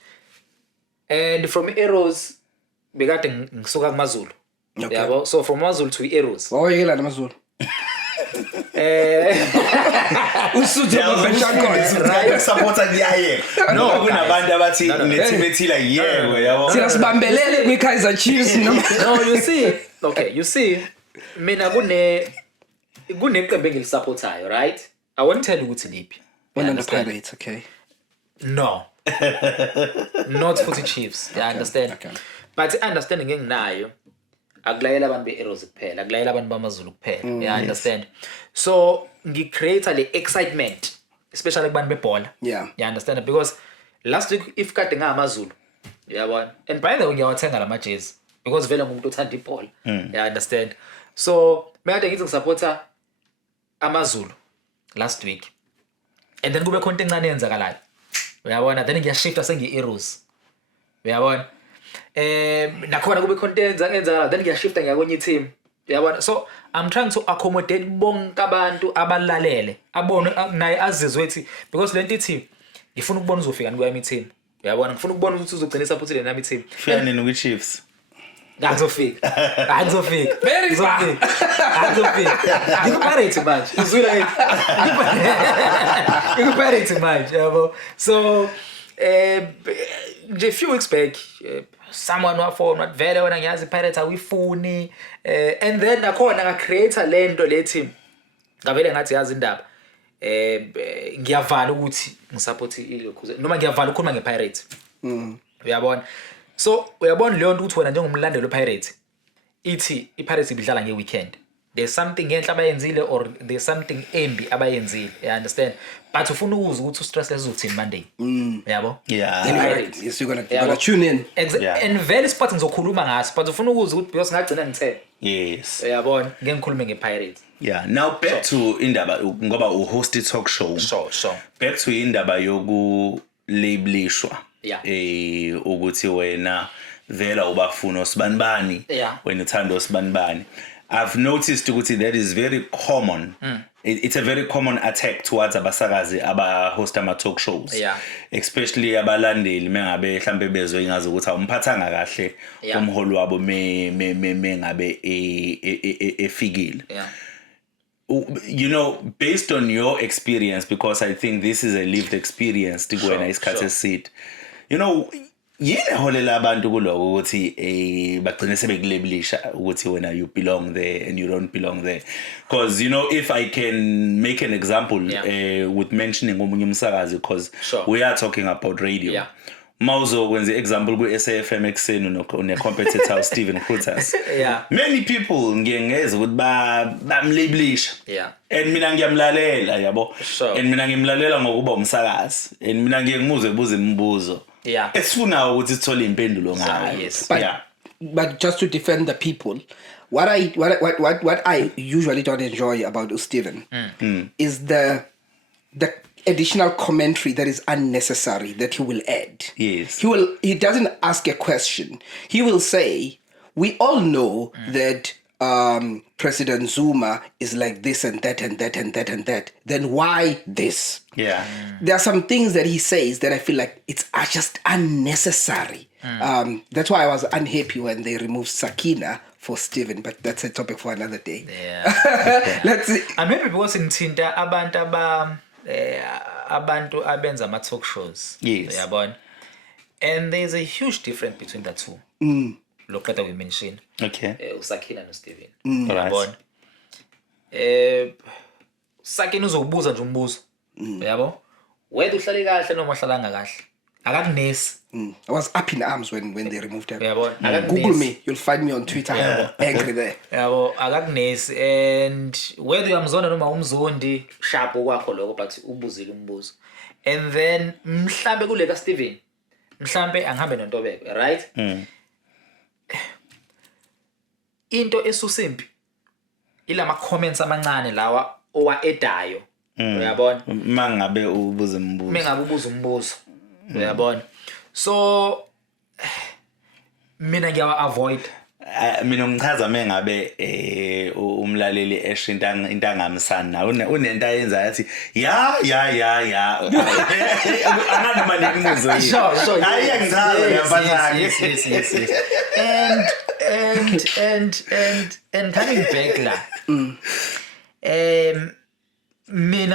And from Arrows bekade ngisuka kuMaZulu. Yabo. So from MaZulu to Arrows. Wawuyekela naMaZulu. Usuthu amabhench akhona. Right supporter kuyaye. No kunabantu abathi ne-team ethila yebo yabo. Siyasibambelele kwi-Kaizer Chiefs noma. No, you see, mina kuneqembu engilisupportayo, right? I won't tell you ukuthi liphi. Orlando Pirates, okay. No. Not futhi Chiefs, you understand? Okay. But understanding enginayo akulayela abantu be-Arrows kuphela, akulayela abantu bamaZulu kuphela, you understand? So ngicreate le excitement, especially kubantu bebhola. Yeah. You understand? Because last week if kade ngamaZulu, yabona. And by the way ngiyawathenga la majezi because vele umuntu uthanda ibhola. You understand? So mina ngithi ngisupporta amaZulu last week. And then kube khona encane yenzakalayo. Uyabona, then ngiyashifta sengi-Arrows. Uyabona? Nakhona kube khona enzakalayo, then ngiyashifta ngiyakwenye team. Uyabona? So I'm trying to accommodate bonke abantu abalalele. Abone naye azizwe ethi because lento ithi ngifuna ukubona uzofika kwami team. Uyabona? Ngifuna ukubona ukuthi uzogcina supportile nami team. Fika nini kwi-Chiefs? Ngizofika. Very far. Ngikuphathe manje. Izwila yini? Ngikuphathe manje, yabo. So nje a few weeks back someone wafona vele wena ngiyazi Pirates awifuni and then nakhona nga creator lento le team. Ngavele ngathi yazi indaba. Ngiyavala ukuthi ngisupport iLokhuza noma ngiyavala ukukhuluma ngePirates. Uyabona? So uyabona leyo nto ukuthi wena njengomlandeli wePirates ithi iPirates ibidlala ngeweekend. There's something enhle abayenzile or there's something embi abayenzile. You understand? But ufuna ukuzwa ukuthi Stressless uzothini Monday. Yabo? Yeah. Yes, you're gonna tune in. And very spot ngizokhuluma ngaso but ufuna ukuzwa ukuthi because ngagcina ngithe. Yes. Uyabona? Ngeke ngikhulume ngePirates. Yeah, now back to indaba ngoba uhost talk show. Sure. Back to indaba yokulabelishwa. Yeah. Ukuthi wena vela ubafuna osibanibani when uthanda osibanibani. I've noticed ukuthi that is very common. It's a very common attack towards abasakazi aba-host ama-talk shows. Yeah. Especially abalandeli mengabe mhlambe bezwe ingazi ukuthi awumphathanga kahle umholi wabo mengabe efikile. Yeah. You know, based on your experience, because I think this is a lived experience to go and isikhathi eside. You know, yini holela abantu kuloko ukuthi bagcine sebekulabelisha ukuthi wena you belong there and you don't belong there. Because you know, if I can make an example with mentioning omunye umsakazi, because we are talking about radio. Yeah. Mawuzo kwenza example ku-SAFM ekuseni une-competitor Stephen Krutas. Yeah. Many people ngiyengeza ukuthi bamlabelisha. Yeah. And mina ngiyamlalela yabo. Sure. And mina ngimlalela ngokuba umsakazi. And mina ngiyengimuzwe buze imibuzo. Yeah. Esifuna ukuthi sithole impendulo ngayo. Yes. But just to defend the people, what I usually don't enjoy about Stephen is the additional commentary that is unnecessary that he will add. Yes. He doesn't ask a question. He will say, we all know that President Zuma is like this and that and that and that and that. Then why this? Yeah. There are some things that he says that I feel like are just unnecessary. That's why I was unhappy when they removed Sakina for Stephen, but that's a topic for another day. Yeah. Let's see. And maybe because ngithinta abantu abenza ama talk shows. Yes. Uyabona? And there's a huge difference between the two. Lokho that we mentioned. Okay. Usakina no Stephen. Uyabona? Sakina uzobuza nje umbuzo. Uyabo? Whether uhlale kahle noma uhlalanga kahle. Akakunesi. I was up in arms when they removed her. Uyabona? Google me, you'll find me on Twitter. Angry there. Yabo, akakunesi and whether uyamzonda noma umzondi sharp okwakho lokho but ubuzile umbuzo. And then mhlambe kuleka Stephen. Mhlambe angihambe noNtobeko, right? Into esusimpi ilama comments amancane lawa owa-edayo. Uyabona? Mangabe ubuza umbuzo. Mengabe ubuza umbuzo. Uyabona? So mina ngiyawa avoid. Mina ngichaza mengabe umlaleli eshinta into angamsana nawe unento ayenza yathi ya angathi manje ngimuzwe yini. Sure. Ayiyangichaza ngiyaphatha. Yes. And coming back la.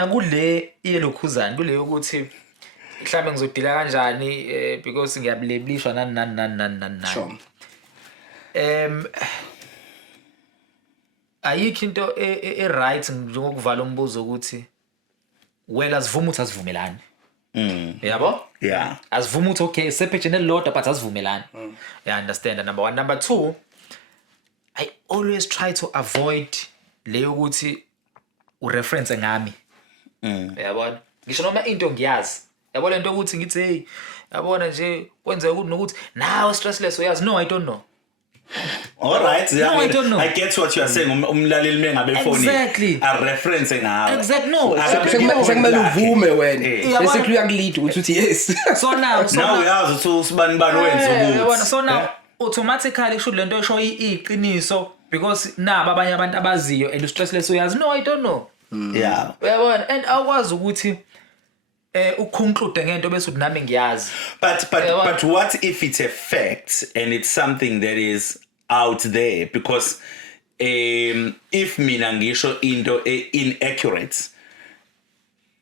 mina kule yelokhuzana kule ukuthi mhlawumbe ngizodila kanjani because ngiyabulebulishwa nani. Sure. Ayikho into right njengokuvala umbuzo ukuthi wena asivuma ukuthi asivumelani. Yabo? Yeah. Asivuma ukuthi okay sepage nelodwa but asivumelani. Yeah, understand. Number 1. Number 2, I always try to avoid leyo ukuthi ureference ngami. Yabona? Ngisho noma into ngiyazi. Yabona into ukuthi ngithi hey yabona nje kwenza ukuthi nokuthi now stressless uyazi. No, I don't know. All right. Yeah, No, I don't know. I get what you are saying. Umlaleli mengabe phone. Exactly. A reference ngawe. Exactly. No. Sekumele uvume wena. Basically uyakulead ukuthi yes. So now uyazi ukuthi usibani wenza ukuthi. Yabona so now automatically should lento esho iqiniso because naba abanye abantu abaziyo and stressless uyazi. No, I don't know. Yeah. Uyabona and akwazi ukuthi uconclude ngento bese uthi nami ngiyazi. But what if it's a fact and it's something that is out there? Because if mina ngisho into inaccurate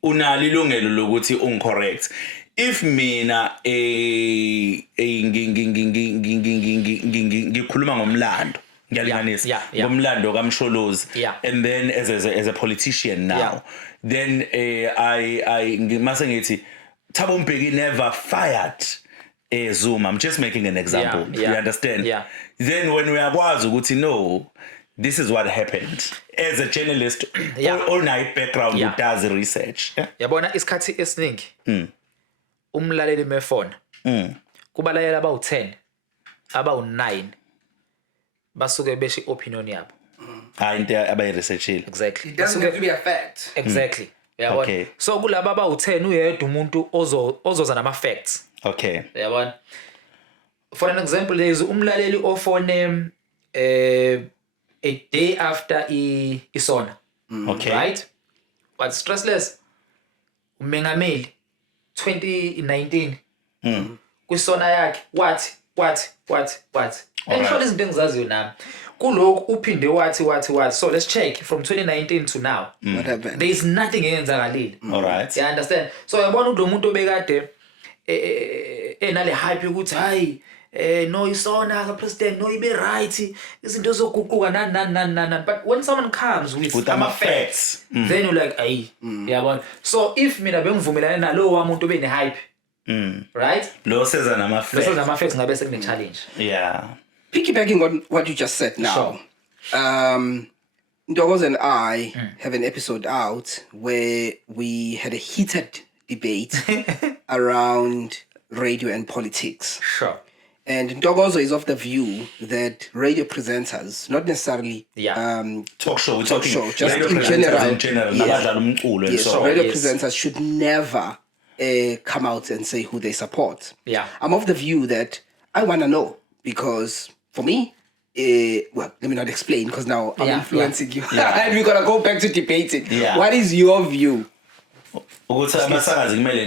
unalo ilungelo lokuthi uncorrect. If mina ngikhuluma ngomlando ngiyalinganisa ngomlando kaMxolisi and then as a politician now then I ngimase ngithi Thabo Mbeki never fired Zuma. I'm just making an example. You understand? Then when we akwazi ukuthi no, this is what happened as a journalist all night background who does research. Yabona isikhathi esiningi umlaleli mefona kubalayela abawu10 abawu9 basuke besho opinion yabo. Into abayiresearchile. Exactly. It doesn't have to be a fact. Exactly. Yabona. Okay. So kulaba abawu10 uyedwa umuntu ozoza nama facts. Okay. Yabona. For an example there is umlaleli ofone a day after isona. Okay. Right? But stressless umengameli 2019 kwisona yakhe what and sure izinto engizaziyo nami kuloko uphinde wathi so let's check from 2019 to now What happened? there is nothing eyenzakalile. All right. You understand? So yabona lo muntu obekade enale hype ukuthi hayi no isona ka president no ibe right izinto zoguquka nan but when someone comes with ama facts then you like ayi yabona. So if mina bengivumelana nalo wamuntu obene hype right lo seza nama facts. Those are my facts ngabe sekune challenge. Yeah. Piggybacking on what you just said now. Sure. Ndogozo and I have an episode out where we had a heated debate around radio and politics. Sure. And Ndogozo is of the view that radio presenters, not necessarily Talk show, just radio in general, nabadlala umculo and so on. radio presenters should never come out and say who they support. Yeah. I'm of the view that I want to know because for me, well, let me not explain because now I'm influencing you. And we're going to go back to debating. Yeah. What is your view? Ukuthi amasakazi kumele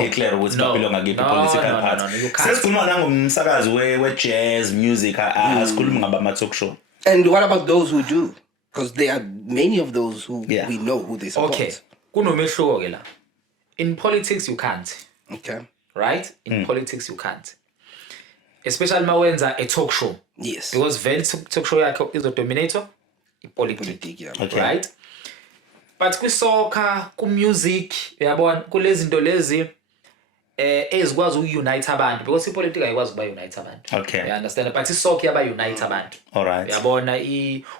declare ukuthi babelonga ngiphi political party. Sesikhuluma nangomsakazi we jazz music asikhulumi ngaba talk show. And what about those who do? Because there are many of those who we know who they support. Okay. Kunomehluko ke la. In politics you can't. Okay. Right? In politics you can't. Especially mawenza a talk show. Yes. Because very talk show yakho is a dominator politics. Yeah. Okay. Right? But kwisoccer, music, uyabona kulezi zinto lezi ezikwazi ukunite abantu because ipolitics ayikwazi ukuba unite abantu. Okay. You understand? But isoccer yaba unite abantu. All right. Uyabona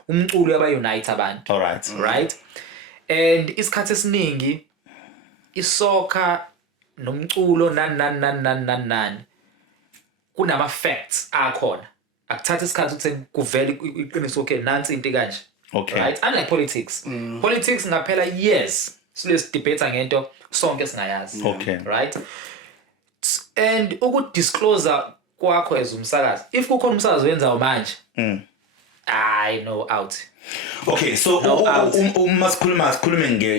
umculo yaba unite abantu. All right. Right? And isikhathi esiningi isoccer nomculo nan kunama facts akhona. Akuthatha isikhathi ukuthi kuvele iqiniso okay nansi into kanje. Okay. Right? Unlike politics. Politics ngaphela yes. Silesi debate ngento sonke singayazi. Okay. Right? And ukudisclose kwakho as umsakazi. If kukhona umsakazi wenzayo manje. I know out. Okay, so uma sikhuluma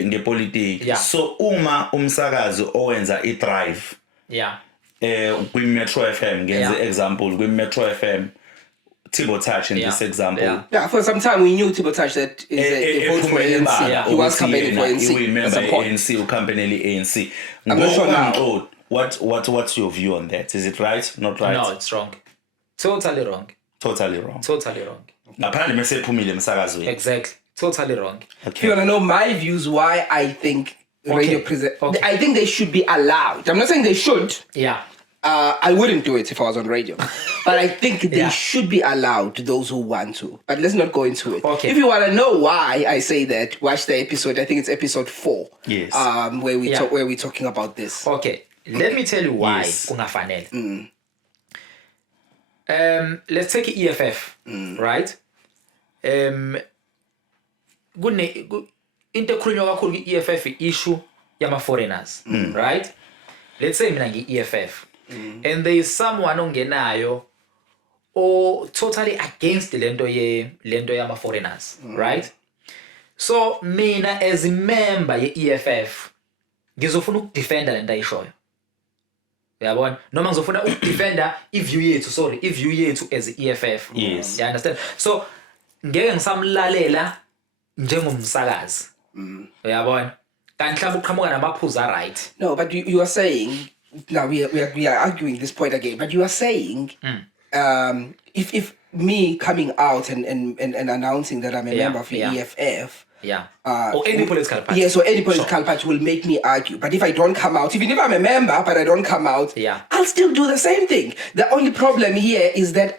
ngepolitiki. Yeah. So uma umsakazi owenza iDrive. Yeah. Kwi Metro FM ngenze example kwi Metro FM Thibaut Touch in this example. Yeah, for some time we knew Thibaut Touch that is a vote for ANC. He was campaigning for ANC. You remember ANC, who campaigning ANC. I'm not sure now. What's your view on that? Is it right? Not right? No, it's wrong. Totally wrong. Totally wrong. Totally wrong. Apparently, Exactly. Totally wrong. Okay. If you want to know my views, why I think radio I think they should be allowed. I'm not saying they should. Yeah. I wouldn't do it if I was on radio. But I think they should be allowed, those who want to. But let's not go into it. Okay. If you want to know why I say that, watch the episode. I think it's episode 4. Yes. Where we're talking about this. Okay. Let me tell you why. Yes. Let's take EFF, right? Into ekhulunywa kakhulu ku-EFF issue yama foreigners, right? Let's say mina ngi-EFF. And there is someone ongenayo or totally against lento yama foreigners, right? So mina as a member ye-EFF ngizofuna ukudefenda lento ayishoyo. Uyabona? Noma ngizofuna ukudefenda i-view yethu as i-EFF. Yes. You understand? So ngeke ngisamlalela njengomsakazi. Uyabona? Kanti mhlawumbe uqhamuka namaphuzu right. No, but you are saying now we are arguing this point again, but you are saying if me coming out and announcing that I'm a member of the EFF, or any political party. Yes, or any political party will make me argue. But if I don't come out, even if I'm a member, but I don't come out, I'll still do the same thing. The only problem here is that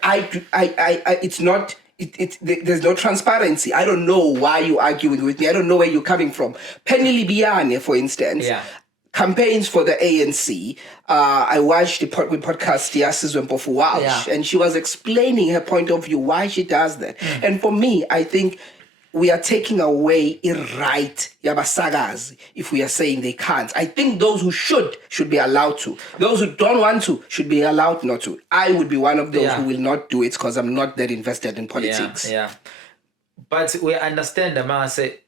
there's no transparency. I don't know why you're arguing with me. I don't know where you're coming from. Penny Libiane, for instance, campaigns for the ANC. I watched the podcast Izwi Lomzansi, and she was explaining her point of view, why she does that. And for me, I think we are taking away a right yabasagazi if we are saying they can't. I think those who should be allowed to. Those who don't want to should be allowed not to. I would be one of those who will not do it because I'm not that invested in politics. Yeah. But we understand the say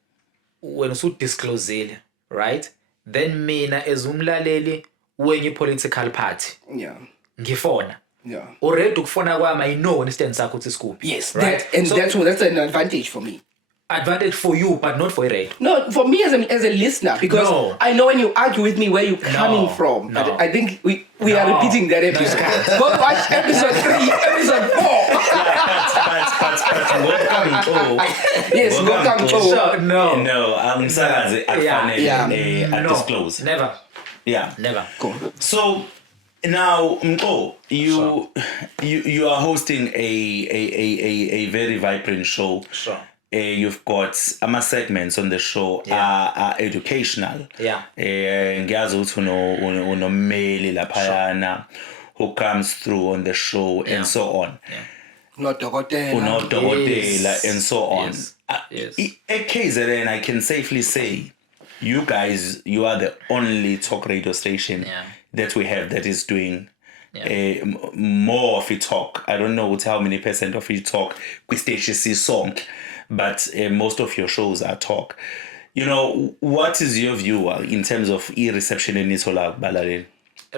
when you disclose it, right? Then mina as umlaleli wenye political party. Yeah. Ngifona. Yeah. Already ukufona kwami I know understand sakho ukuthi scoop. Yes, right? That's an advantage for me. Advantage for you, but not for Red. No, for me as a listener, because I know when you argue with me where you're coming from. No. I think we are repeating that episode. Go watch episode 3, episode 4. Yes, go come Sure, no. No, I'm sorry. I disclose. Never. Yeah. Never. Cool. So now, you are hosting a very vibrant show. Sure. You've got segments on the show are educational. Ngiyazi ukuthi unommeli laphayana who comes through on the show and so on. Unodokotela and so on. Yes. At KZN, I can safely say you are the only talk radio station that we have that is doing more of it talk. I don't know how many percent of it talk with station song. But most of your shows are talk. You know, what is your view in terms of reception in Isola Balalin?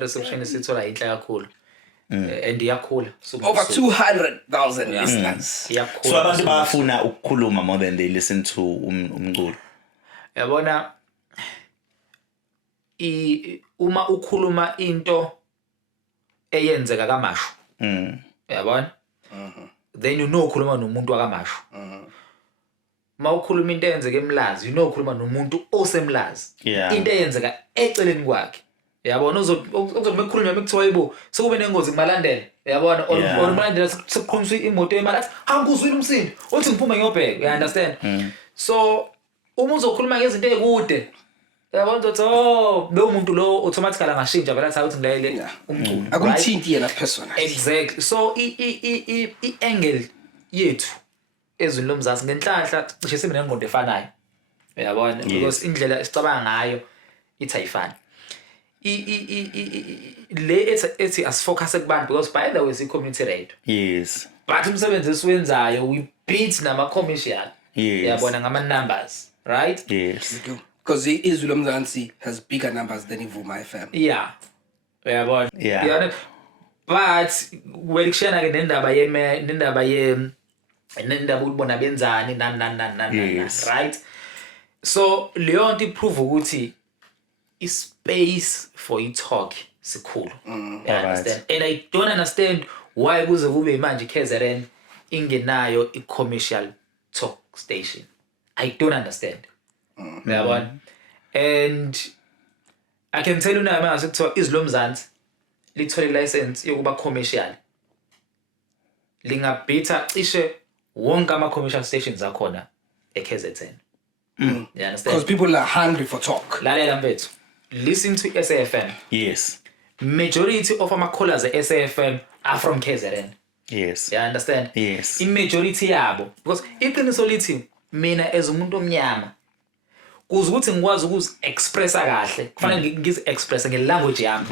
Reception in Isola is cool. And cool. Over 200,000 listeners. So abantu bafuna ukukhuluma more than they listen to umculo. Yabona uma ukhuluma into eyenzeka kamasho. Yabona? Then you know ukhuluma nomuntu akamasho. Ma ukhuluma into eyenzeka eMlazi, you know ukhuluma nomuntu osemlazi. Into eyenzeka eceleni kwakhe. Yabona uzomekhuluma mekuthiwa yibo sekube nengozi kumalandela. Yabona malandela sekuqhumisa imoto emali. Angikuzwile umsindo. Uthi ngiphume ngiyobheka. You understand? So uma uzokhuluma ngezinto ezikude, yabona uzothi lo muntu lo automatically angashintsha vele athi ngilayele umculo. Akumthinti yena personal. Exactly. So i-angle yethu Izwi Lomzansi ngenhlahla cishe sibe nengqondo efanayo. Uyabona because indlela esicabanga ngayo ithi ayifani. Le ethi asifocus kubantu because by the way is community radio. Yes. But umsebenzi esiwenzayo we beat nama commercial. Yes. Uyabona ngama numbers, right? Yes. Because Izwi Lomzansi has bigger numbers than Ivuma FM. Yeah. Uyabona. Yeah. but welikushena ke nendaba ubona benzani nani right. So leyo nto iprove ukuthi ispace for i-talk sikhulu. You understand? And I don't understand why kuze kube manje KZN ingenayo i-commercial talk station. I don't understand. Yabona? And I can tell you now manje sekuthiwa Izwi Lomzansi lithole license yokuba commercial. Lingabhitha cishe wonke ama-commercial stations akhona e-KZN. You understand? Because people are hungry for talk. Lalela mfethu. Listen to SAFM. Yes. Majority of our callers at SAFM are from KZN. Yes. You understand? Yes. In majority yabo. Because iqiniso lithi mina as umuntu omnyama kuze ukuthi ngikwazi ukuzi-expressa kahle kufanele ngizi-expressa nge-language yami.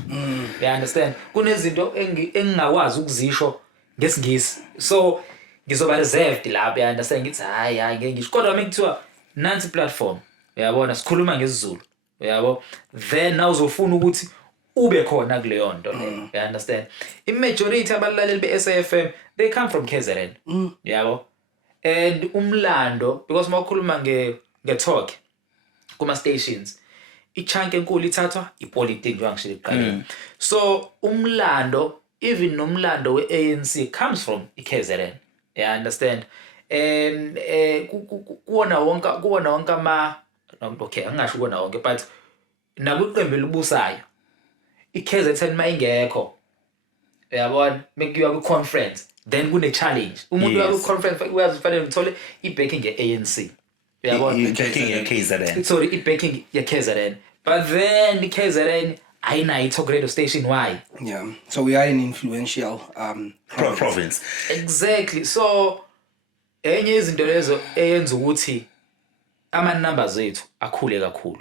You understand? Kunezinto engingakwazi ukuzisho ngesingisi. So ngizoba reserved lapho. You understand? Ngithi hayi ngeke ngisho. Kodwa uma kuthiwa nansi platform, uyabona sikhuluma ngesiZulu. Uyabo? Then now uzofuna ukuthi ube khona kuleyo nto leyo. You understand? I-majority abalaleli be-SAFM they come from KZN. Yabo? And umlando, because mawukhuluma nge-talk kuma stations, i-chunk enkulu ithathwa ipolitiki njengoba ngishilo ekuqaleni. So umlando, even nomlando we-ANC comes from i-KZN. You understand? And kuwona wonke ama, okay angasho kuwona wonke, but nakuqembu elibusayo i-KZN mayingekho, uyabona, mekuyiwa ku-conference then kune-challenge. Umuntu uya ku-conference uyazifanele uthole i-backing ye-ANC. I-backing ye-KZN. Sorry, i-backing ye-KZN. But then i-KZN ayinayo i-talk radio station. Why? Yeah. So we are an influential province. Exactly. So enye izinto lezo eyenza ukuthi ama-numbers ethu akhule kakhulu.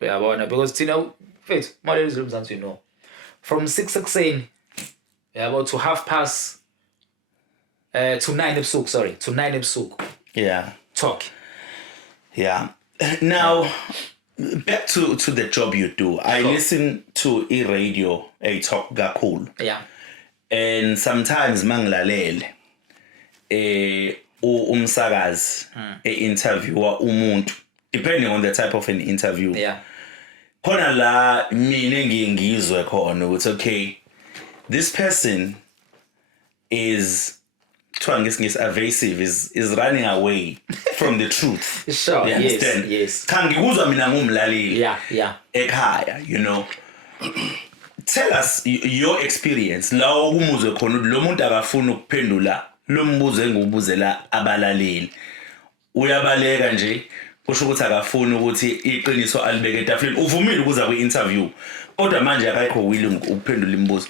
Uyabona, because thina mfethu maleli Izwi Lomzansi, you know, from 6 ekuseni yabo to 9:30 to 9 ebusuku, sorry, to 9 ebusuku. Yeah. Talk. Yeah. Now, back to the job you do. I listen to radio, a talk kakhulu. Yeah. And sometimes mangilalele umsakazi interviewer umuntu, depending on the type of an interview. Yeah. Khona la mina ngiyizwe khona ukuthi okay, this person is evasive, is running away from the truth. Sure. You understand? Yes. Cha ngikuzwa mina ngumlaleli. Yeah. Ekhaya, you know. Tell us your experience. La okumuzwe khona lo muntu akafuna ukuphendula lo mbuzo engubuzela abalaleli. Uyabaleka nje kusho ukuthi akafuna ukuthi iqiniso alibeke etafuleni. Uvumile ukuza kwi-interview kodwa manje akayikho willing ukuphendula imibuzo.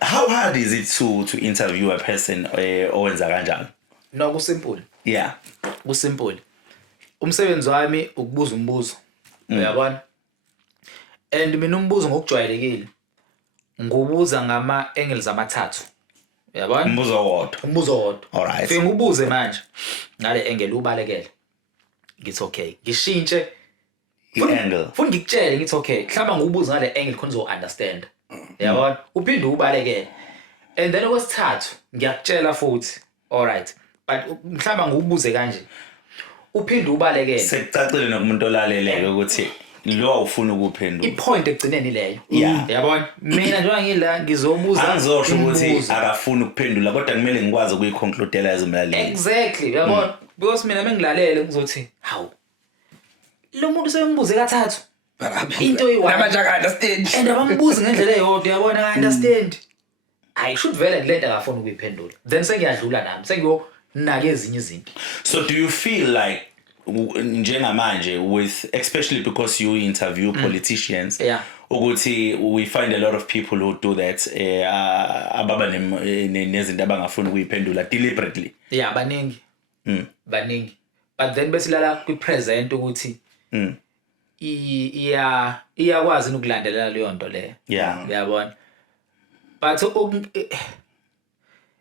How hard is it to interview a person owenza kanjalo? No, kusimple. Yeah. Kusimple. Umsebenzi wami ukubuza umbuzo. Uyabona? And mina umbuzo ngokujwayelekile ngubuza ngama-angles amathathu. Uyabona? Umbuzo wodwa. All right. Fike ngibuze manje ngale angle ubalekele. Ngithi okay. Ngishintshe i-angle. Funa ngikutshele ngithi okay. Mhlawumbe ngubuza ngale angle khona uzo-understand. Yabona? Uphinde ubalekele. And then okwesithathu ngiyakutshela futhi. All right. But mhlawumbe ngubuze kanje. Uphinde ubalekele. Sekucacile nokumuntu olaleleke ukuthi lo awufuna ukuphendula. I-point ekugcineni leyo. Yeah. Yabona? Mina njengoba ngila ngizobuza. Angizosho ukuthi akafuna ukuphendula kodwa kumele ngikwazi ukuyiconcludela ezimlaleli. Exactly. Yabona? Because mina mengilalele ngizothi, "Hawu. Lo muntu sembuze kathathu." Into namanje understand. And abambuza ngendlela eyodwa, yabona, I understand. I should vele ngilenda akafuna ukuyiphendula. Then sengiyadlula nami, sengiyonaka ezinye izinto. So do you feel like njengamanje with, especially because you interview politicians, ukuthi we find a lot of people who do that ababa nezinto abangafuni ukuyiphendula deliberately? Yeah, baningi. Baningi. But then besilala kwi-present ukuthi iyakwazi ukulandelela leyo nto leyo. Yeah. Uyabona? But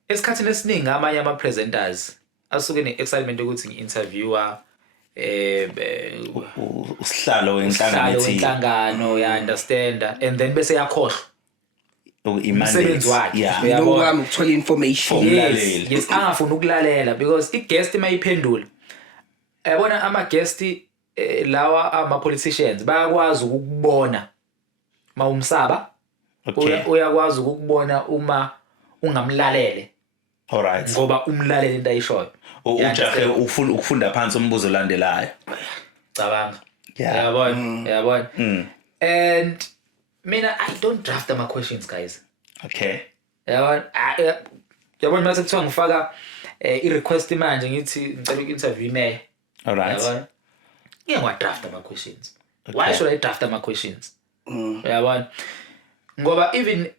esikhathini esiningi amanye ama-presenters asuke ne-excitement ukuthi ngi-interviewer usihlalo wenhlangano, you understand, and then bese yakhohlwa umsebenzi wakhe uyabona ukuthola information yes angafuni ukulalela because i-guest mayiphendula yabona ama-guest lawa ama-politicians bayakwazi ukukubona mawumsaba uyakwazi ukukubona uma ungamlalele alright ngoba umlalele into ayishoyo ujahe ufunda phansi umbuzo olandelayo cabanga yabona and mina I don't draft my questions guys okay yabona mase kuthiwa ngifaka i-request manje ngithi ngicela uku-interview mayor alright ngeke draft my questions why should I draft my questions yabona ngoba even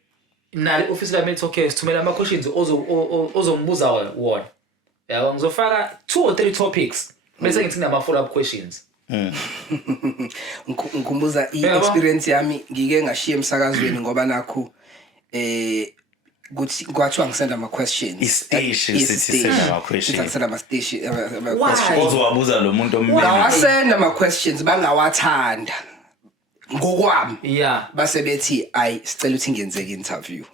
nale office lami ethi okay sithumela ama questions ozongibuza wona yabona ngizofaka 2 or 3 topics bese ngithi nama follow up questions ngikubuza i-experience yami ngike ngashiya emsakazweni ngoba nakho kuthi kwathiwa ngisenda ama questions istation sithi senda ama questions ngisenda ama questions ozowabuza lo muntu omnyama wasenda ama questions bangawathanda ngokwami base bethi sicela uthi ngenzeke interview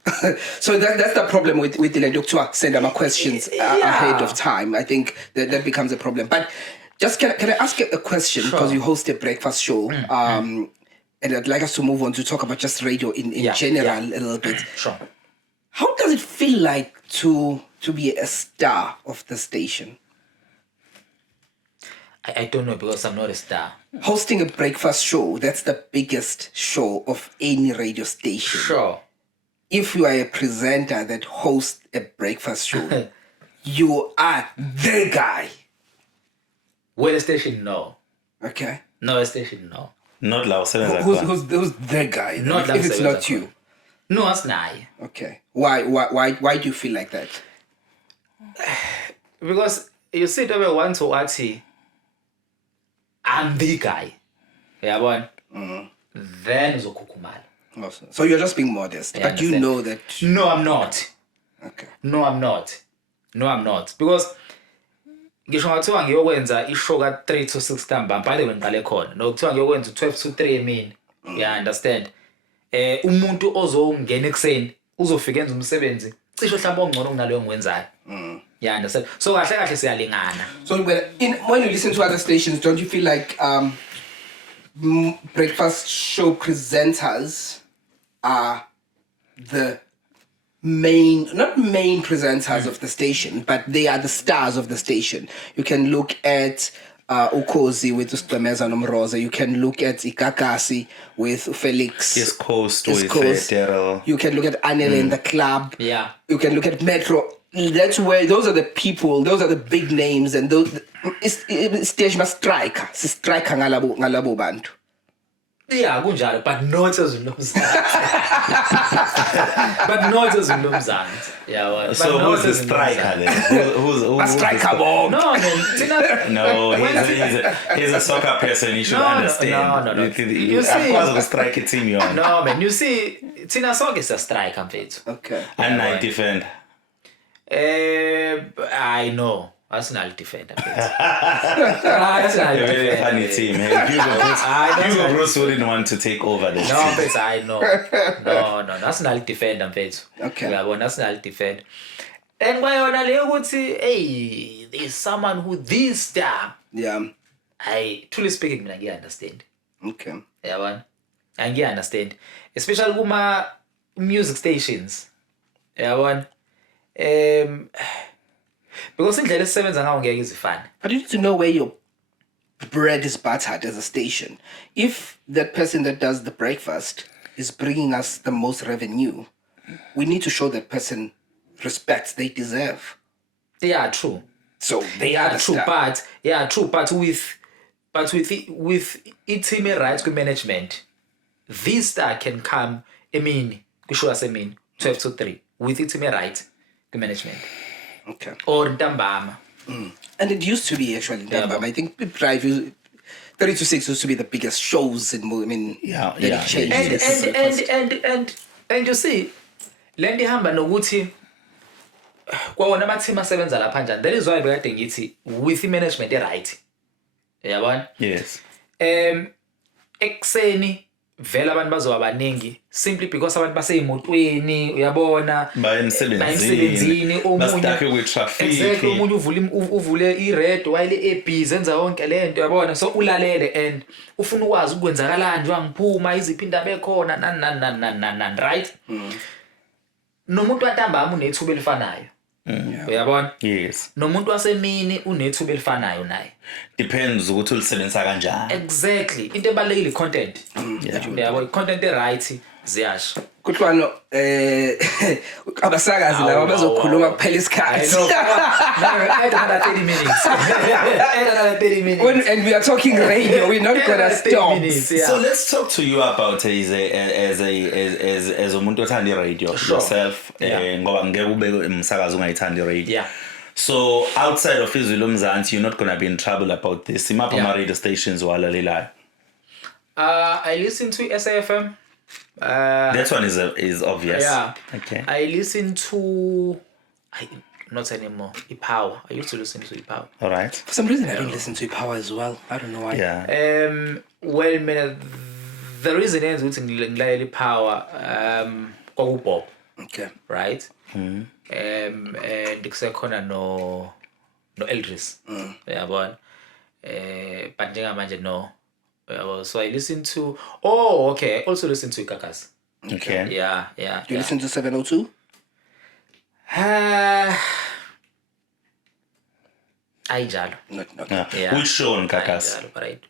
so that's the problem with the lento kuthiwa send ama questions ahead of time. I think that becomes a problem. But just can I ask you a question? Sure. Because you host a breakfast show and I'd like us to move on to talk about just radio in general a little bit. Sure. How does it feel like to be a star of the station? I don't know because I'm not a star. Hosting a breakfast show, that's the biggest show of any radio station. Sure. If you are a presenter that hosts a breakfast show, you are the guy. Well, a station, no. Okay. No, a station, no. Not la who's the guy? Not if it's not you. No, it's not. Okay. Why do you feel like that? Because you see, there one to actually, I'm the guy. Yeah, one. Then Zokukumala. Awesome. So you're just being modest, but understand. you know that. No, I'm not. Okay. No, I'm not. Because ngisho ngathiwa ngiyokwenza ishow ka 3 to 6 ntambama by the way ngiqale khona nokuthiwa ngiyokwenza 12 to 3 emini you understand umuntu ozongena ekseni uzofika enza umsebenzi cishe mhlawumbe ongcono kunaleyo ngwenzayo you understand so kahle siyalingana. So when you listen to other stations, don't you feel like breakfast show presenters are the not main presenters of the station, but they are the stars of the station? You can look at Ukozi with Ustameza Nomroza. You can look at Ikakasi with Felix. His Coast with Daryl. You can look at Anil in the club. Yeah. You can look at Metro. That's where those are the people. Those are the big names, and those stage must striker ngalabo bantu. Yeah, kunjalo, but not as Lomzansi. But not as Lomzansi. Yeah, well, so who's the striker then? Who's a striker bomb? No, man. No, he's a soccer person. You should understand. No. You see, a striker team you on. No, man. You see, Tina Sok is a striker, mfethu. Okay. And night defender. I know. Arsenal defender. Arsenal defender. Funny team. Hugo Bruce wouldn't want to take over this team. No, I know. No. Arsenal defender, mfethu. Okay. Yeah, one Arsenal defender. And why on a would say, hey, there's someone who this star. Yeah. I truly speaking, I understand. Okay. Yeah, one. I understand. Especially with my music stations. Yeah, one. Because indlela esisebenza ngawo ngeke izifane. But you need to know where your bread is buttered as a station. If that person that does the breakfast is bringing us the most revenue, we need to show that person respect they deserve. Yeah, true. So they are the true, star. But with team rights management, this star can come. I mean, 12 to 3 with team rights management. Okay. Or Ntambama. And it used to be actually Ntambama. I think Drive 30 to 6 used to be the biggest shows in it changed. And you see, Lendi hamba nokuthi kwawona amathima asebenza lapha njani. That is why bekade ngithi with management right. Yabona? Yes. Ekseni vela abantu bazoba baningi simply because abantu baseyimotweni uyabona bayemsebenzini omunye kwi-traffic exactly omunye uvule i-red while e-busy enza yonke lento uyabona so ulalele and ufuna ukwazi ukwenzakalani nje wangiphuma iziphi indaba ekhona nan right nomuntu wantambama unethuba elifanayo uyabona yes nomuntu wasemini unethuba elifanayo naye depends ukuthi ulisebenzisa kanjani exactly into ebalekile content yabo content right ziyasho kuhlwano abasakazi laba bazokhuluma kuphela isikhathi another 30 minutes another 30 minutes and we are talking radio we're not gonna stop minutes, yeah. So let's talk to you about as umuntu othanda radio yourself ngoba ngeke ube umsakazi ungayithandi radio yeah. So outside of Izwi Lomzansi you're not going to be in trouble about this imapha ama radio stations walalelayo I listen to SAFM that one is obvious yeah okay I listen to not anymore iPower I used to listen to iPower all right for some reason I don't listen to iPower as well I don't know why well mina the reason is ukuthi ngilalela iPower kwakuBob okay right and kusekhona no Eldris uyabona but njengamanje no so I listen to I also listen to Kakasi okay yeah do you listen to 702 ayijalo not yeah which show on Kakasi right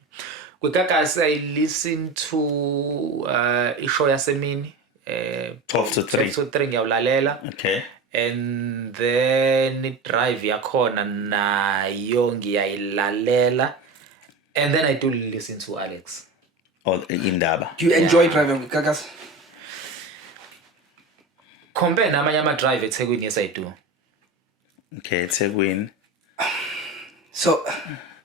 with Kakasi I listen to ishow yasemini 12 to 3 ngiyawulalela okay and then drive yakhona nayo ngiyayilalela and then I do listen to Alex or indaba do you enjoy driving with Kakasi compare namanye ama drive eThekwini yes I do okay eThekwini so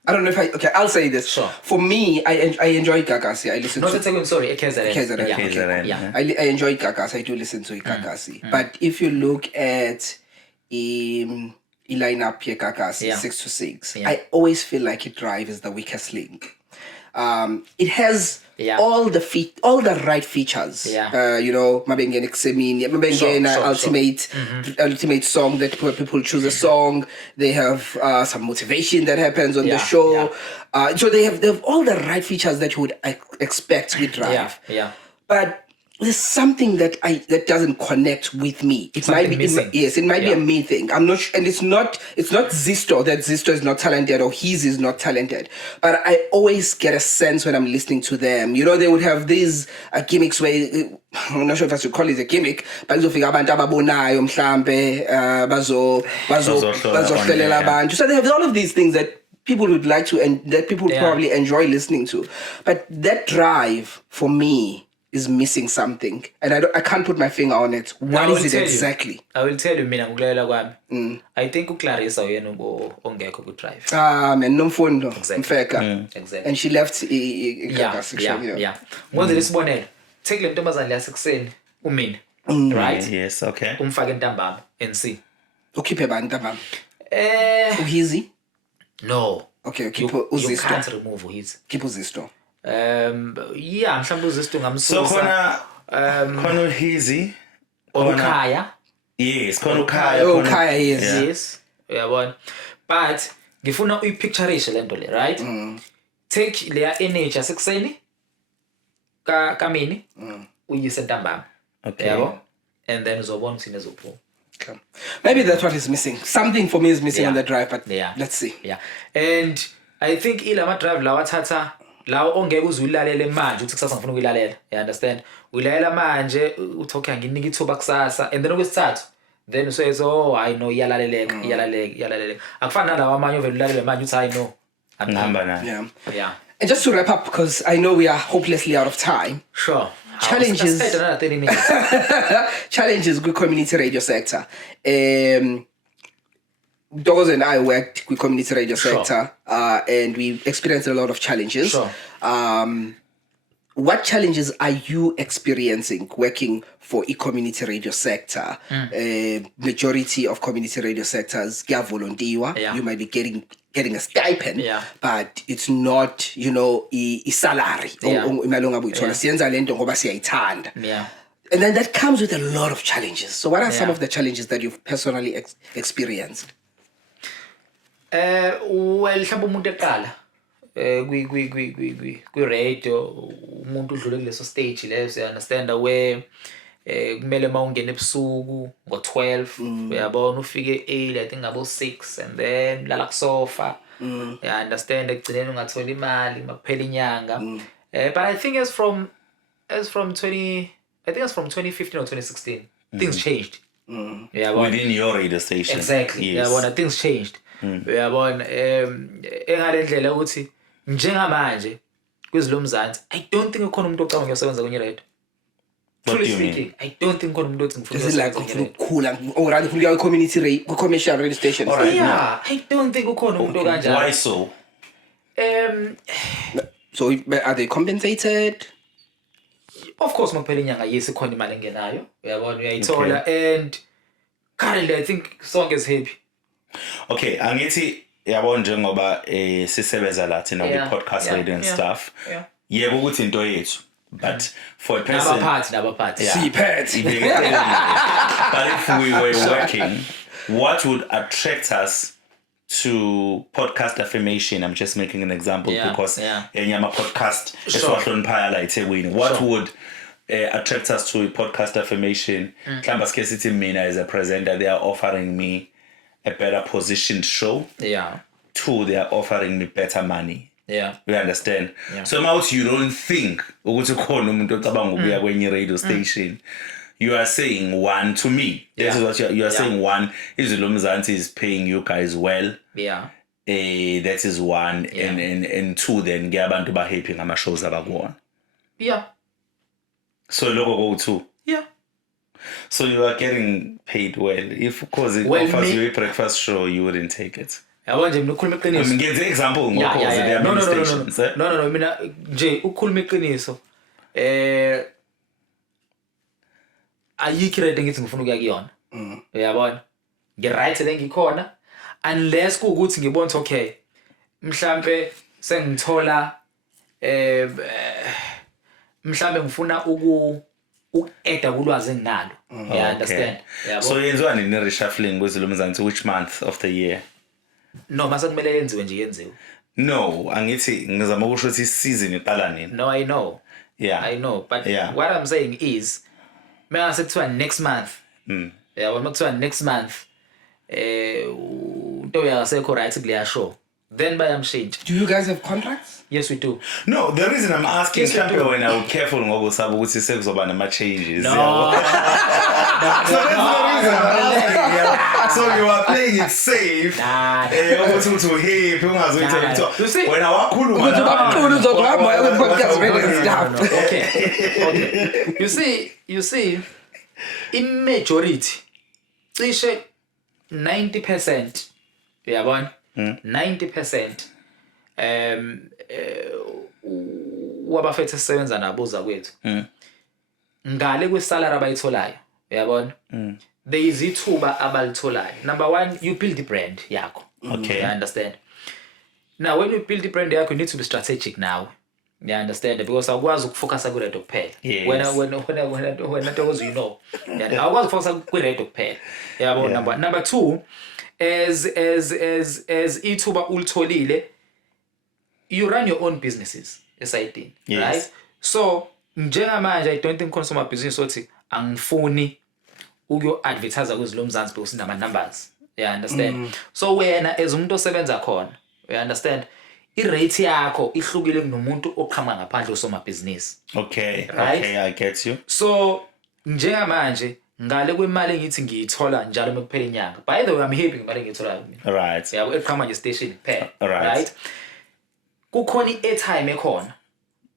I don't know if I'll say this. Sure. For me, I enjoy Kakasi. I listen not to Ethekwini, sorry, KZN. Yeah. I enjoy Kakasi. I do listen to Kakasi. But if you look at lineup here, Kakasi 6 to 6, I always feel like it drive is the weakest link. It has all the right features. You know, mabengena kusemini, mabengena ultimate song that people choose a song. They have some motivation that happens on the show. So they have all the right features that you would expect with Drive. But there's something that doesn't connect with me. It might be it might be a me thing. I'm not sure, and it's not Zisto that Zisto is not talented or his is not talented. But I always get a sense when I'm listening to them. You know, they would have these gimmicks where I'm not sure if I should call it a gimmick, but bazofika abantu ababonayo mhlambe bazohlelela abantu. So they have all of these things that people would like to and that people probably enjoy listening to. But that drive for me is missing something, and I can't put my finger on it. What is it exactly? I will tell you, mina ngikulela kwami. I think uClarissa uyena ongekho ku drive. Man, nomfundo, mfeka. Exactly. And she left section. Yeah. Ngoze lesibonelo. Take le ntombazane lasekuseni umina. Right? Yes, okay. Umfake entambama NC. Ukhiphe bani ntambama? Uhizi? No. Okay, keep Uzisto. You can't remove Uhizi. Keep Uzisto. Mhlawumbe Uzisto So ngamsusa. khona Uhizi, Ukhaya. Yes, khona Ukhaya. Ukhaya yes. Uyabona. But ngifuna uyipictureishe lento le, right? Take leya energy asekuseni kamini uyise ntambama. Okay. Yabo? And then uzobona ukuthi nezophuma. Okay. Maybe that's what is missing. Something for me is missing on the drive, but let's see. Yeah. And I think ilama drive lawa thatha lawo ongeke uzulalele manje uthi kusasa ngifuna ukuyilalela. You understand? Uyilalela manje uthi okay nginika ithuba kusasa and then okwesithathu then usays I know iyalaleleka. Akufana nalawa amanye ovela ulalele manje uthi I know. Yeah. And just to wrap up, because I know we are hopelessly out of time. Sure. Challenges. Another 30 minutes. Challenges with community radio sector. Doggos and I worked with community radio sector, and we experienced a lot of challenges. Sure. What challenges are you experiencing working for a community radio sector? Majority of community radio sectors get volunteer. You might be getting getting a stipend, but it's not, a salary. Imali ongabe uyithola. Siyenza lento ngoba siyayithanda. And then that comes with a lot of challenges. So what are some of the challenges that you've personally experienced? Well, mhlawumbe umuntu eqala kwi radio umuntu udlule kuleso stage leso, you understand, where kumele mawungena ebusuku ngo-12 uyabona ufike early, I think ngabo 6, and then lala kusofa, you understand, ekugcineni ungathola imali makuphela inyanga. But I think as from 2015 or 2016 things changed. Within your radio station. Exactly. Yabona, things changed. Uyabona, engale ndlela ukuthi njengamanje kwiZwi Lomzansi I don't think ukhona umuntu ocabanga ukusebenza kwenye radio. Truly speaking, I don't think ukhona umuntu othi ngifuna ukusebenza kwenye radio. Or rather kuya community radio, commercial radio station. Yeah, I don't think ukhona umuntu okanjalo. Why so? So are they compensated? Of course makuphela inyanga yes ikhona imali engenayo. Uyabona uyayithola, and currently I think sonke is happy. Okay, angithi yabona njengoba sisebenza la thina with podcast radio and stuff. Yebo ukuthi into yethu, but for a person nabaphathi. Siphethe. But if we were working, what would attract us to podcast affirmation? I'm just making an example because enyama podcast esiwahloniphaya la eThekwini. What would attract us to a podcast affirmation? Mhlawumbe sike sithi mina as a presenter, they are offering me a better positioned show. Two, they are offering me better money. You understand? So mawuthi you don't think ukuthi khona umuntu ocabanga ukuya kwenye radio station. You are saying one to me. This is what you are saying. One, Izwi Lomzansi is paying you guys well. That is one. And two, then get abantu ba happy ngama shows abakuona. So logo go two. So you are getting paid well. If of course it offers you a breakfast show, you wouldn't take it. Yabona nje ukukhuluma iqiniso. Ngeze example ngokuze there are many stations. No, mina nje ukukhuluma iqiniso. Ayikho radio ngithi ngifuna ukuya kuyona. Uyabona? Ngi-right lengikhona unless kuukuthi ngibona ukuthi okay, mhlambe sengithola mhlambe ngifuna uku-add kulwazi enginalo. You understand? So yenziwa nini reshuffling kweZwi Lomzansi, which month of the year? No, mase kumele yenziwe nje yenziwe. No, angithi ngizama ukusho ukuthi season iqala nini. No, I know. I know, but what I'm saying is I said to next month. When to next month, do we are say correctly a show. Then by change. Do you guys have contracts? Yes, we do. No, the reason I'm asking when I'm careful ngokusabu ukuthi sekuzoba nama changes. No. So that's the reason I'm asking. So you are playing it safe. Ukuthi to hip ungazoyithola. Wena wakhuluma ukuthi uzokuhamba kwi podcast radio stuff. Okay. You see, in majority, cishe 90%, uyabona? 90% wabafethu sisebenza nabo zakwethu. Ngale kwesalary abayitholayo, uyabona? There is ithuba abalitholayo. Number one, you build the brand yakho. Okay. You understand? Now when you build the brand yakho, you need to be strategic now. You understand? Because awukwazi ukufocus ku radio kuphela. When those you know. Awukwazi ukufocus ku radio kuphela. Yabona? Number two, as ithuba ulitholile, you run your own businesses aside, right? So njengamanje I don't think consumer business othi angifuni ukuyo advertise kwiZwi Lomzansi because nama numbers. You understand? So wena as umuntu osebenza khona, you understand? I-rate yakho ihlukile kunomuntu oqhamuka ngaphandle osoma business. Okay, right? Okay, I get you. So njengamanje ngale kwemali ngithi ngiyithola njalo mekuphela inyanga. By the way, I'm happy ngemali ngiyithola mina. Right. Yeah, eqhamuka nje station pay. Right. Kukhona i-airtime ekhona.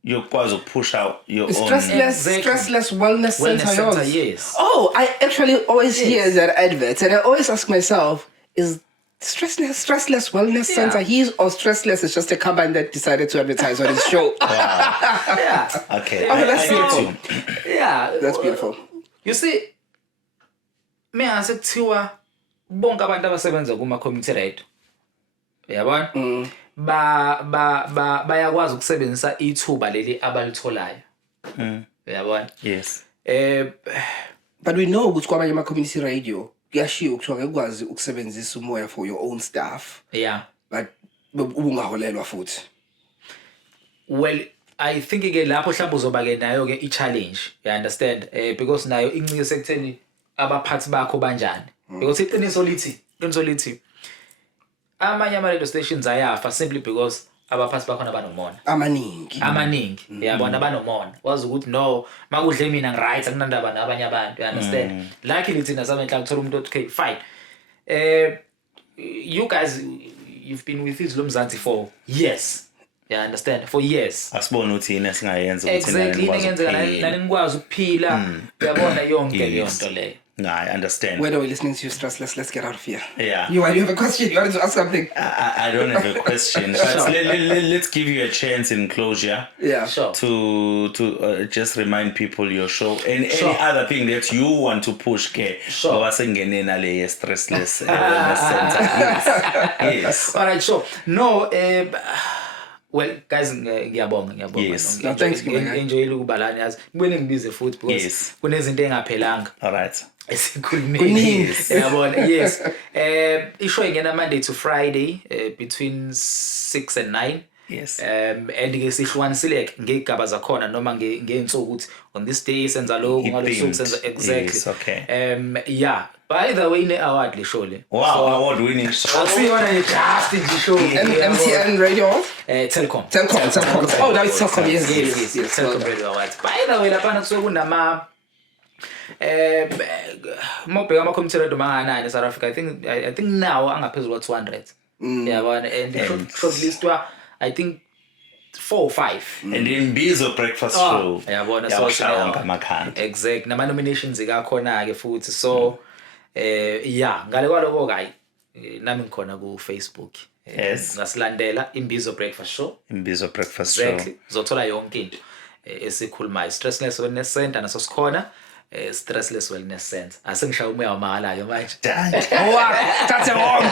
You quasi push out your own. Stressless wellness center. Yes. Oh, I actually always hear that advert, and I always ask myself, is Stressless Wellness Center his or Stressless is just a company that decided to advertise on his show? Okay. That's beautiful. That's beautiful. You see, me asekuthiwa bonke abantu abasebenza kuma community radio Uyabona? Bayakwazi ukusebenzisa ithuba leli abalitholayo. Uyabona? Yes. But we know ukuthi kwamanye ama-community radio kuyashiwo ukuthiwa ngekwazi ukusebenzisa umoya for your own stuff. Yeah. But ungaholelwa futhi. Well, I think ke lapho mhlawumbe uzoba ke nayo ke i-challenge. You understand? Because nayo incike sekutheni abaphathi bakho banjani. Because iqiniso lithi amanye ama-radio stations ayafa simply because abaphathi bakhona banomona. Amaningi. Yabona banomona. Wazi ukuthi no, makudle mina ngiright akunandaba nabanye abantu. You understand? Luckily thina sabenhla ukuthola umuntu othi okay, fine. You guys, you've been with Izwi Lomzansi for years. You understand? For years. Asibona ukuthi yini esingayenza ukuthi nani ngikwazi ukuphila. Uyabona yonke leyo nto leyo. No, I understand. When are we listening to you, Stressless? Let's get out of here. Yeah. You have a question? You wanted to ask something? I don't have a question. But let's give you a chance in closure. Yeah. Sure. To just remind people your show. And any other thing that you want to push, Sure. Stressless wellness center. Yes. All right, sure. No, well, guys, ngiyabonga. Yes. No, thanks, enjoy ukuba lana yazi. Ngibone ngibize futhi because kunezinto engaphelanga. All right. Esikhulumile. Yabona. Yes. Ishow ingena Monday to Friday between 6 and 9. Yes. And ke sihlukanisile ngegaba zakhona noma ngeensuku ukuthi on this day senza lokho ngalosuku senza exactly. Yes, okay. Yeah. By the way, ne award le show le. Wow, so, award winning show. Akusiyona nje just show. MTN Radio. Telkom. Oh, that is Telkom. Yes. Telkom Radio Awards. By the way, lapha kusuke kunama mobheka ama-community radio mangana in South Africa. I think now angaphezulu kwa 200. Yabona and shortlistwa I think 4 or 5. And Imbizo breakfast show. Yabona so exact. Nama nominations ikakhona ke futhi so yeah, ngale kwaloko kai nami ngikhona ku Facebook. Yes. Ngasilandela Imbizo breakfast show. Imbizo breakfast show. Exactly. Zothola yonke into esikhulumayo. Stressless wellness center naso sikhona. Stressless wellness center. Asengishaye umoya wamahalayo manje. That's wrong.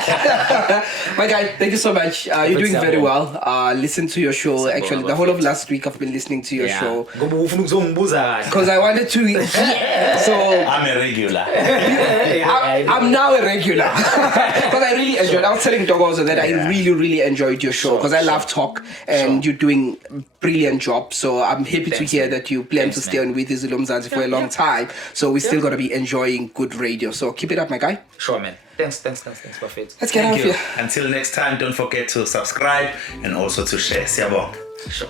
My guy, thank you so much. You're doing very well. Listen to your show. Actually, the whole of last week I've been listening to your show. Because I wanted to. Yeah. So I'm a regular. I'm now a regular. Because I really enjoyed. I was telling Dogozo that I really enjoyed your show because I love talk and you're doing a brilliant job. So I'm happy to hear that you plan to stay on with Izwi Lomzansi for a long time. So we're still gonna be enjoying good radio. So keep it up, my guy. Sure, man. Thanks, perfect. Let's get out of here. Until next time, don't forget to subscribe and also to share. Siyabonga. Sure.